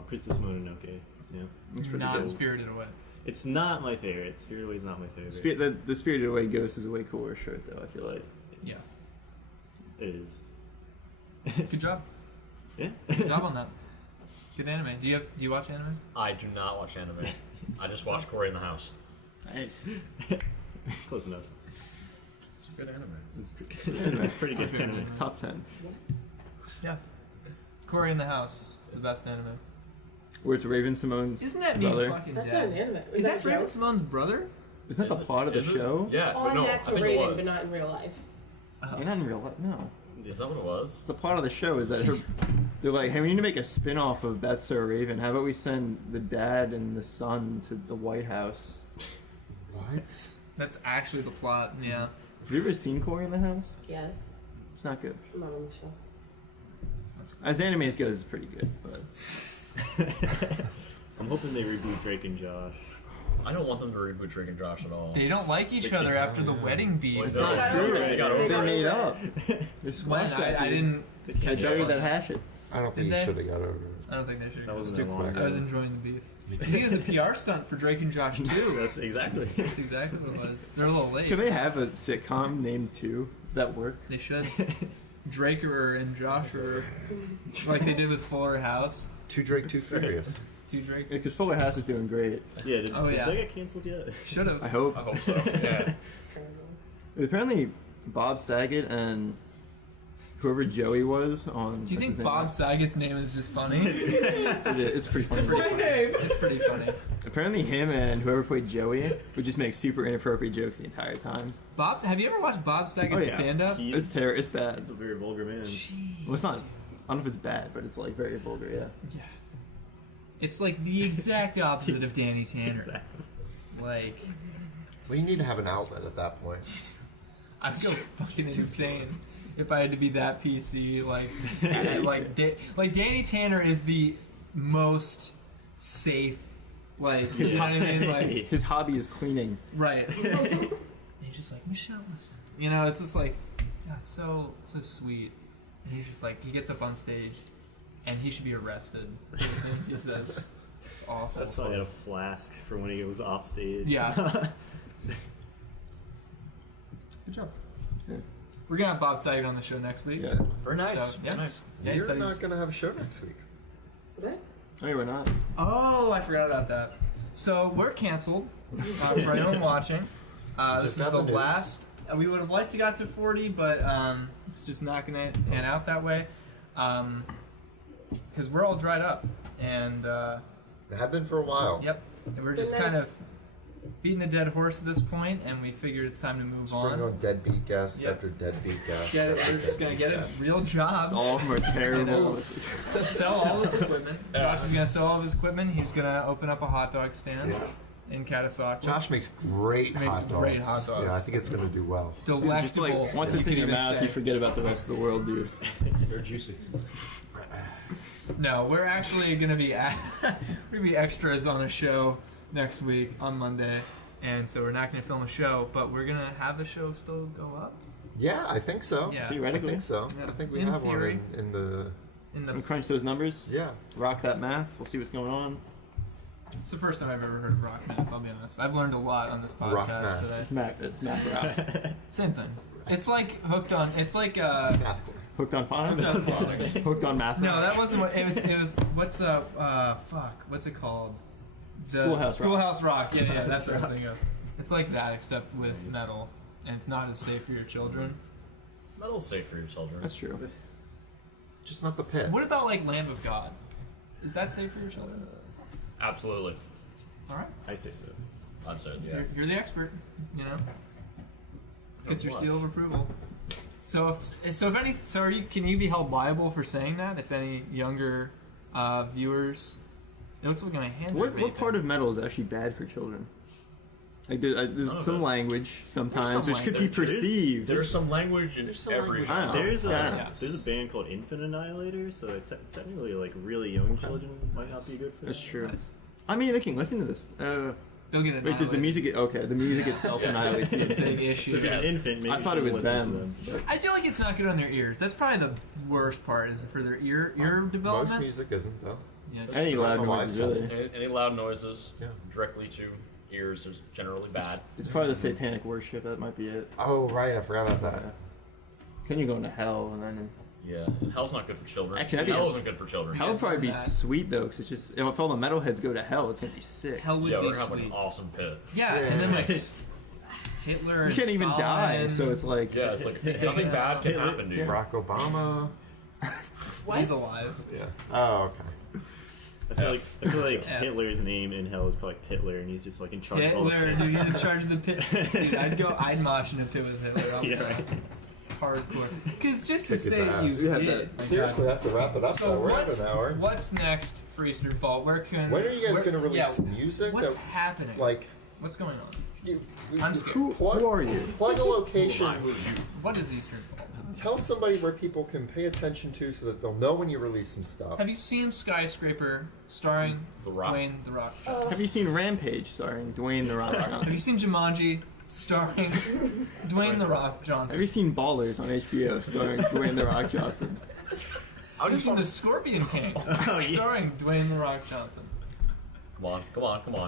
Princess Mononoke. Yeah. It's pretty Not good. Spirited Away. It's not my favorite. Spirited Away is not my favorite. The Spirited Away Ghost is a way cooler shirt, though, I feel like. Yeah. It is. Good job. Yeah. Good job on that. Good anime. Do you watch anime? I do not watch anime. I just watch Cory in the House. Nice. Close enough. It's a good anime. Pretty good anime. Top 10. Yeah. Corey in the House is the best anime. Where it's Raven Simone's Isn't that brother. me fucking That's dead? not an anime. Is that a show? Raven Simone's brother? Isn't that the plot of the Is it? show? Yeah, but On no, I That's think it Raven, was. but not in real life. You're not in real life. No. Is that what it was? It's the plot of the show is that they're like, hey, we need to make a spin-off of That's So Raven. How about we send the dad and the son to the White House? What? That's actually the plot. Yeah. Have you ever seen Corey in the House? Yes. It's not good. I'm not on the show. As anime as goes, it's pretty good. But I'm hoping they reboot Drake and Josh. I don't want them to reboot Drake and Josh at all. They don't like each other after the wedding beef. Well, it's no, not they true. got over They it. made up. They When? squashed that I dude. didn't I catch tell you up that on hash it. I don't Did think they? you should have got over it. I don't think they should. That wasn't too that long quick. I was ago. enjoying the beef. I think it was a PR stunt for Drake and Josh too. That's exactly. That's exactly what it was. They're a little late. Can they have a sitcom named 2? Does that work? They should. Draker and Josh are like they did with Fuller House. Too Drake, too furious. Two Drakes. Because Fuller House is doing great. Yeah, did, Oh, did yeah. they get canceled yet? Should I have. hope. I hope so. Yeah. Apparently, Bob Saget and whoever Joey was on. Do you what's his think name? Bob Saget's name is just funny? It's pretty funny. pretty funny. It's pretty funny. Apparently, him and whoever played Joey would just make super inappropriate jokes the entire time. Have you ever watched Bob Saget's Oh, yeah. stand up? It's It's bad. He's a very vulgar man. Well, it's not. I don't know if it's bad, but it's like very vulgar. Yeah. Yeah. It's like the exact opposite of Danny Tanner. Exactly. Like, We need to have an outlet at that point. I'd go fucking insane if I had to be that PC. Like, like Danny Tanner is the most safe. Like, you know what I mean? Like, His hobby is cleaning. right. And he's just like, Michelle, listen. You know, it's just like, God, it's so sweet. And he's just like, he gets up on stage, and he should be arrested for the things he says. It's awful. That's why I had a flask for when he was off stage. Yeah. Good job. Yeah. We're gonna have Bob Saget on the show next week. Yeah. Very nice. So, yeah. Nice. Yeah, he You're said he's- not going to have a show next week. What? Oh, we're not. Oh, I forgot about that. So we're canceled for anyone watching. This Just is have the the news. last. We would have liked to got to 40, but it's just not going to pan out that way. Because we're all dried up. And, It had been for a while. yep. And we're just kind of beating a dead horse at this point, and we figured it's time to move Just bring on. on deadbeat guests Yep. after deadbeat guests. Get it, after we're just going to get deadbeat it. guests. Real jobs. All of them are terrible. Sell all this equipment. Josh is going to sell all of his equipment. He's going to open up a hot dog stand Yeah. in Catasauqua. Josh makes great Makes hot dogs. great hot dogs. Yeah, I think it's going to do well. Delectable. Just like once you it's in could your even mouth, say. you forget about the rest of the world, dude. They're juicy. No, we're actually going to be extras on a show next week on Monday, and so we're not going to film a show, but we're going to have a show still go up. Yeah, I think so. Yeah, I Theoretically. think so. Yeah. I think we In have theory. one in the. in We the crunch those numbers. Yeah. Rock that math. We'll see what's going on. it's the first time I've ever heard of rock math. I'll be honest. I've learned a lot on this Rock podcast math. today. It's math. It's math rock. Same thing. It's like hooked on. It's like Math course. Hooked on phonics. Hooked on phonics. Hooked on math. No, that wasn't what it was. What's what's it called? The Schoolhouse Rock. Schoolhouse Rock. Yeah, that's what I was thinking of. It's like that except with metal, and it's not as safe for your children. Metal's safe for your children. That's true. Just not the pit. What about like Lamb of God? Is that safe for your children? Absolutely. All right, I say so. I'd say, yeah. you're the expert. You know, gets your What? seal of approval. So can you be held liable for saying that if any younger viewers? It looks like my hands are What part vaping. of metal is actually bad for children? Like there's some language sometimes some which could be language. perceived. There's some language in some every. language. I don't know. There's a Yes. there's a band called Infant Annihilator, so technically like really young children might not be good for That's that. true. Nice. I mean, they can listen to this. They'll get it. Wait, does the music get okay? The music itself annihilates the big infants. issue? So if you're an Yeah. infant, maybe I you thought it was shouldn't listen to them. them. I feel like it's not good on their ears. That's probably the worst part is for their ear Most development. music isn't though. Yeah. Any I don't loud know why I noises, said really. Any loud noises Yeah. directly to ears is generally bad. It's probably the satanic worship. That might be it. Oh right, I forgot about that. Then you're going to hell, and then Yeah, hell's not good for children. Actually, that'd be hell a- isn't good for children. Hell would probably be that. sweet though, because it's just if all the metalheads go to hell, it's gonna be sick. Hell would Yeah, be we're gonna have sweet. an awesome pit. Yeah, and then like Hitler. You and can't even die, Stalin. so it's like Yeah, it's like nothing bad can happen to you. Barack Obama. What? He's alive. Yeah. Oh, okay. I feel like F. Hitler's name in hell is probably Hitler, and he's just like in charge of all the Hitler, pits. dude, he's in charge of the pit. Dude, I'd mosh in a pit with Hitler. I'll be Yeah. honest. Hardcore. Because just to Kick his say ass. you Yeah, did. Seriously, I have to wrap it up So though. We're at an hour. what's next for Easternfault? Where can? When are you guys where- going to release yeah, music? What's that's, happening? Like, What's going on? I'm scared. who are you? Plug a location. What is Easternfault? Tell somebody where people can pay attention to so that they'll know when you release some stuff. Have you seen Skyscraper starring The Rock. Dwayne the Rock Johnson? Have you seen Rampage starring Dwayne the Rock Have Johnson? you seen Jumanji starring Dwayne the Rock Have Johnson? you seen Ballers on HBO starring Dwayne the Rock Johnson? I Have you just seen want The Scorpion King Oh, yeah. starring Dwayne the Rock Johnson? Come on.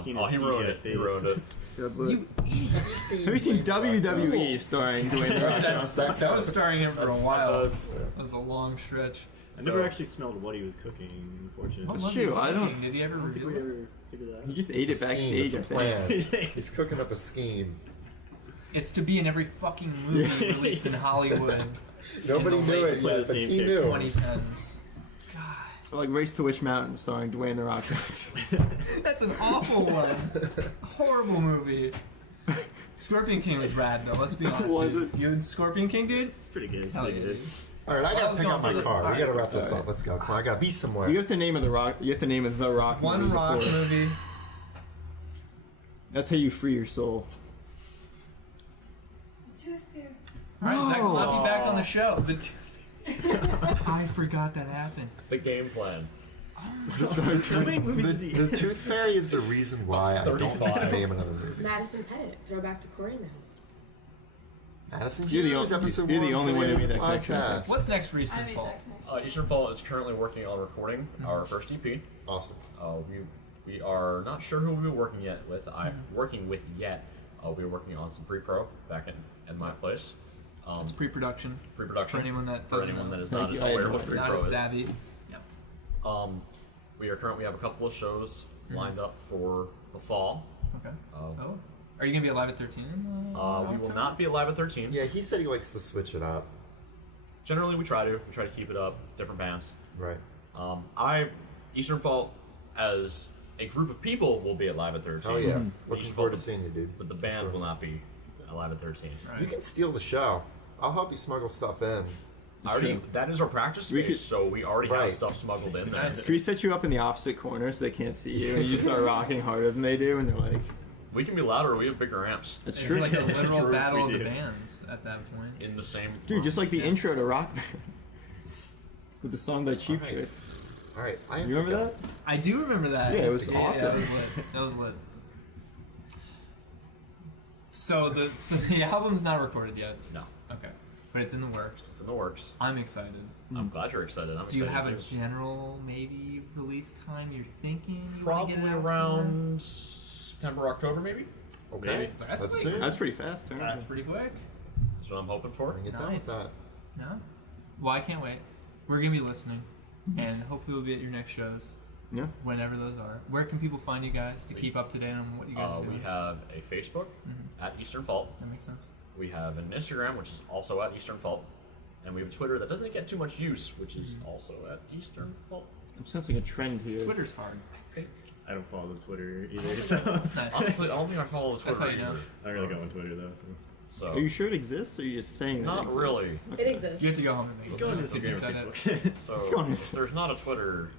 Seen Oh, his he wrote CGI it. He face. wrote it. Have You idiot. you seen WWE starring Dwayne the Rock That's, Johnson? that was starring him for a while. That Does- was a long stretch. I never actually smelled what he was cooking, unfortunately. What That's was true, he I don't- eating? Did he ever I don't think we reveal it? ever figured that He out. just ate it It's a scheme, backstage, I it's a think. plan. He's cooking up a scheme. It's to be in every fucking movie released in Hollywood. Nobody In the knew late it play yet, the but same he character. knew. 2010s. God, Or like Race to Witch Mountain starring Dwayne the Rock Johnson. that's an awful one. Horrible movie. Scorpion King was rad though. Let's be honest. Was Dude. You and Scorpion King, dude? It's pretty good. It's Hell pretty yeah, good. dude. All right, I gotta Let's pick go up my for the- car. We gotta wrap this Alright. up. Let's go. Come on, I gotta be somewhere. You have to name of the Rock. You have to name of the Rock. One movie Rock before. movie. That's how you free your soul. Tooth fairy. Alright, Zach, we'll have you back on No. the show. I forgot that happened. The game plan. How many movies is he? The Tooth Fairy is the reason why I don't 35. name another movie. Madison Pettit. Throwback to Corey in the house. Madison You're the Hughes, only- episode you're the 1 only one who made that podcast. connection. What's next for I made Easternfault? that connection. Easternfault is currently working on recording our first EP. Awesome. We are not sure who we'll be working with. We're working on some pre-pro back in my place. It's pre-production. Pre-production For anyone that for doesn't anyone know. that is Thank not you, I aware had of no what idea. Not pre-pro as is. savvy. We have a couple of shows lined up for the fall. Okay. Uh, Oh. Are you gonna be alive at 13? We will not be live at 13. Yeah, he said he likes to switch it up. Generally, we try to keep it up. Different bands. Right. Easternfault as a group of people will be at live at 13. Oh yeah. Mhm. Looking forward to seeing you, dude. But the band Sure. will not be alive at 13. Right. You can steal the show. I'll help you smuggle stuff in. That is our practice We space, could- so we already Right. have stuff smuggled in there. That's- Can we set you up in the opposite corner so they can't see you and you start rocking harder than they do and they're like, We can be louder. We have bigger amps that's It's true. like a That's literal true, battle of we the do. bands at that point. in the same. Dude, just like the intro to Rock Band. With the song by Cheap Alright. Trick. All right. I You remember that? I do remember that. Yeah, it was That awesome. was lit. That was lit. So the album's not recorded yet. No, Okay, but it's in the works. it's in the works. I'm excited. I'm glad you're excited. I'm Do you excited have a too. general maybe release time you're thinking? You wanna Probably get it out around September, October, maybe. Okay. Maybe. That's That's quick. soon. That's pretty fast. for? Huh? That's pretty quick. That's what I'm hoping for. Bring it down with Nice. that. No? Well, I can't wait. We're gonna be listening, and hopefully we'll be at your next shows, Yeah. whenever those are. Where can people find you guys to keep up to date on what you guys are doing? We have a Facebook Mhm. at Easternfault. That makes sense. We have an Instagram, which is also at Easternfault, and we have a Twitter that doesn't get too much use, which is also at Easternfault. I'm sensing a trend here. Twitter's hard. I don't follow the Twitter either, so Nice. Honestly, I don't think I follow the That's Twitter how you know. either. I really go on Twitter though. So. So Are you sure it exists or are you just saying that Not it exists? really. It exists. You have to go home and make it. Go on If you Instagram said or it. Facebook. So Let's go on if there's not a Twitter.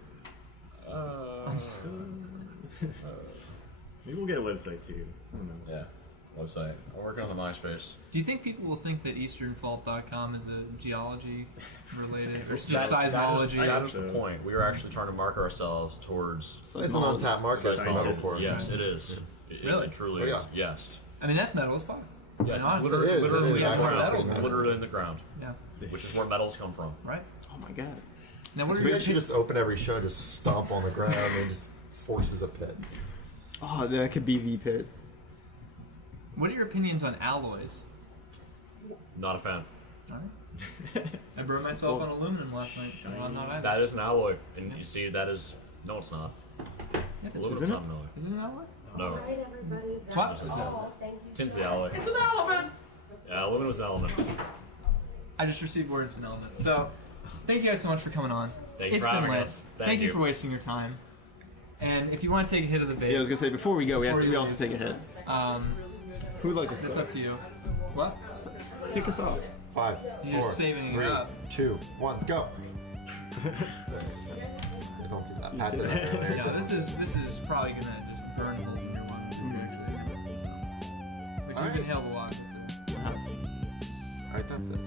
Maybe we'll get a website too. I don't know. Yeah, website. I'm working on the MySpace. Do you think people will think that easternfault.com is a geology related, or it's That- just seismology? That is the So. point. We were actually trying to market ourselves towards. It's an untapped market for Scientists. metalcore. Yes, it is. Really? It truly Oh, yeah. is. Yes. I mean, that's metal as fuck. Yes. Honestly. Literally, It is. literally It is in the actually ground. metal. Literally in the ground, Yeah. which is where metals come from. Right. Oh my god. Now, what are We your should just open every show, just stomp on the ground and just forces a pit. Oh, that could be the pit. what are your opinions on alloys? Not a fan. All right. I burned myself on aluminum last night, so I'm not either. That is an alloy, and you see that is no, it's not. Yep, Aluminum's Isn't not an alloy. Is it an alloy? No, Alright, everybody. What? That's Is it? all. Thank you. tin's the alloy. It's an element! Yeah, aluminum is an element. I just received word it's an element. So, thank you guys so much for coming on. Thank you It's for been having lit. us. Thank you for wasting your time. And if you want to take a hit of the bait, Yeah, I was gonna say before we go, we Before all you have to take a hit. Who'd like to it's start? up to you. What? Kick us off. 5, You're 4, saving it 3, up. 2, 1, go. Don't do that. Pat did that earlier. No, this is probably gonna just burn holes in your lungs if you actually. Which you've Alright. inhaled a lot. Alright, that's it.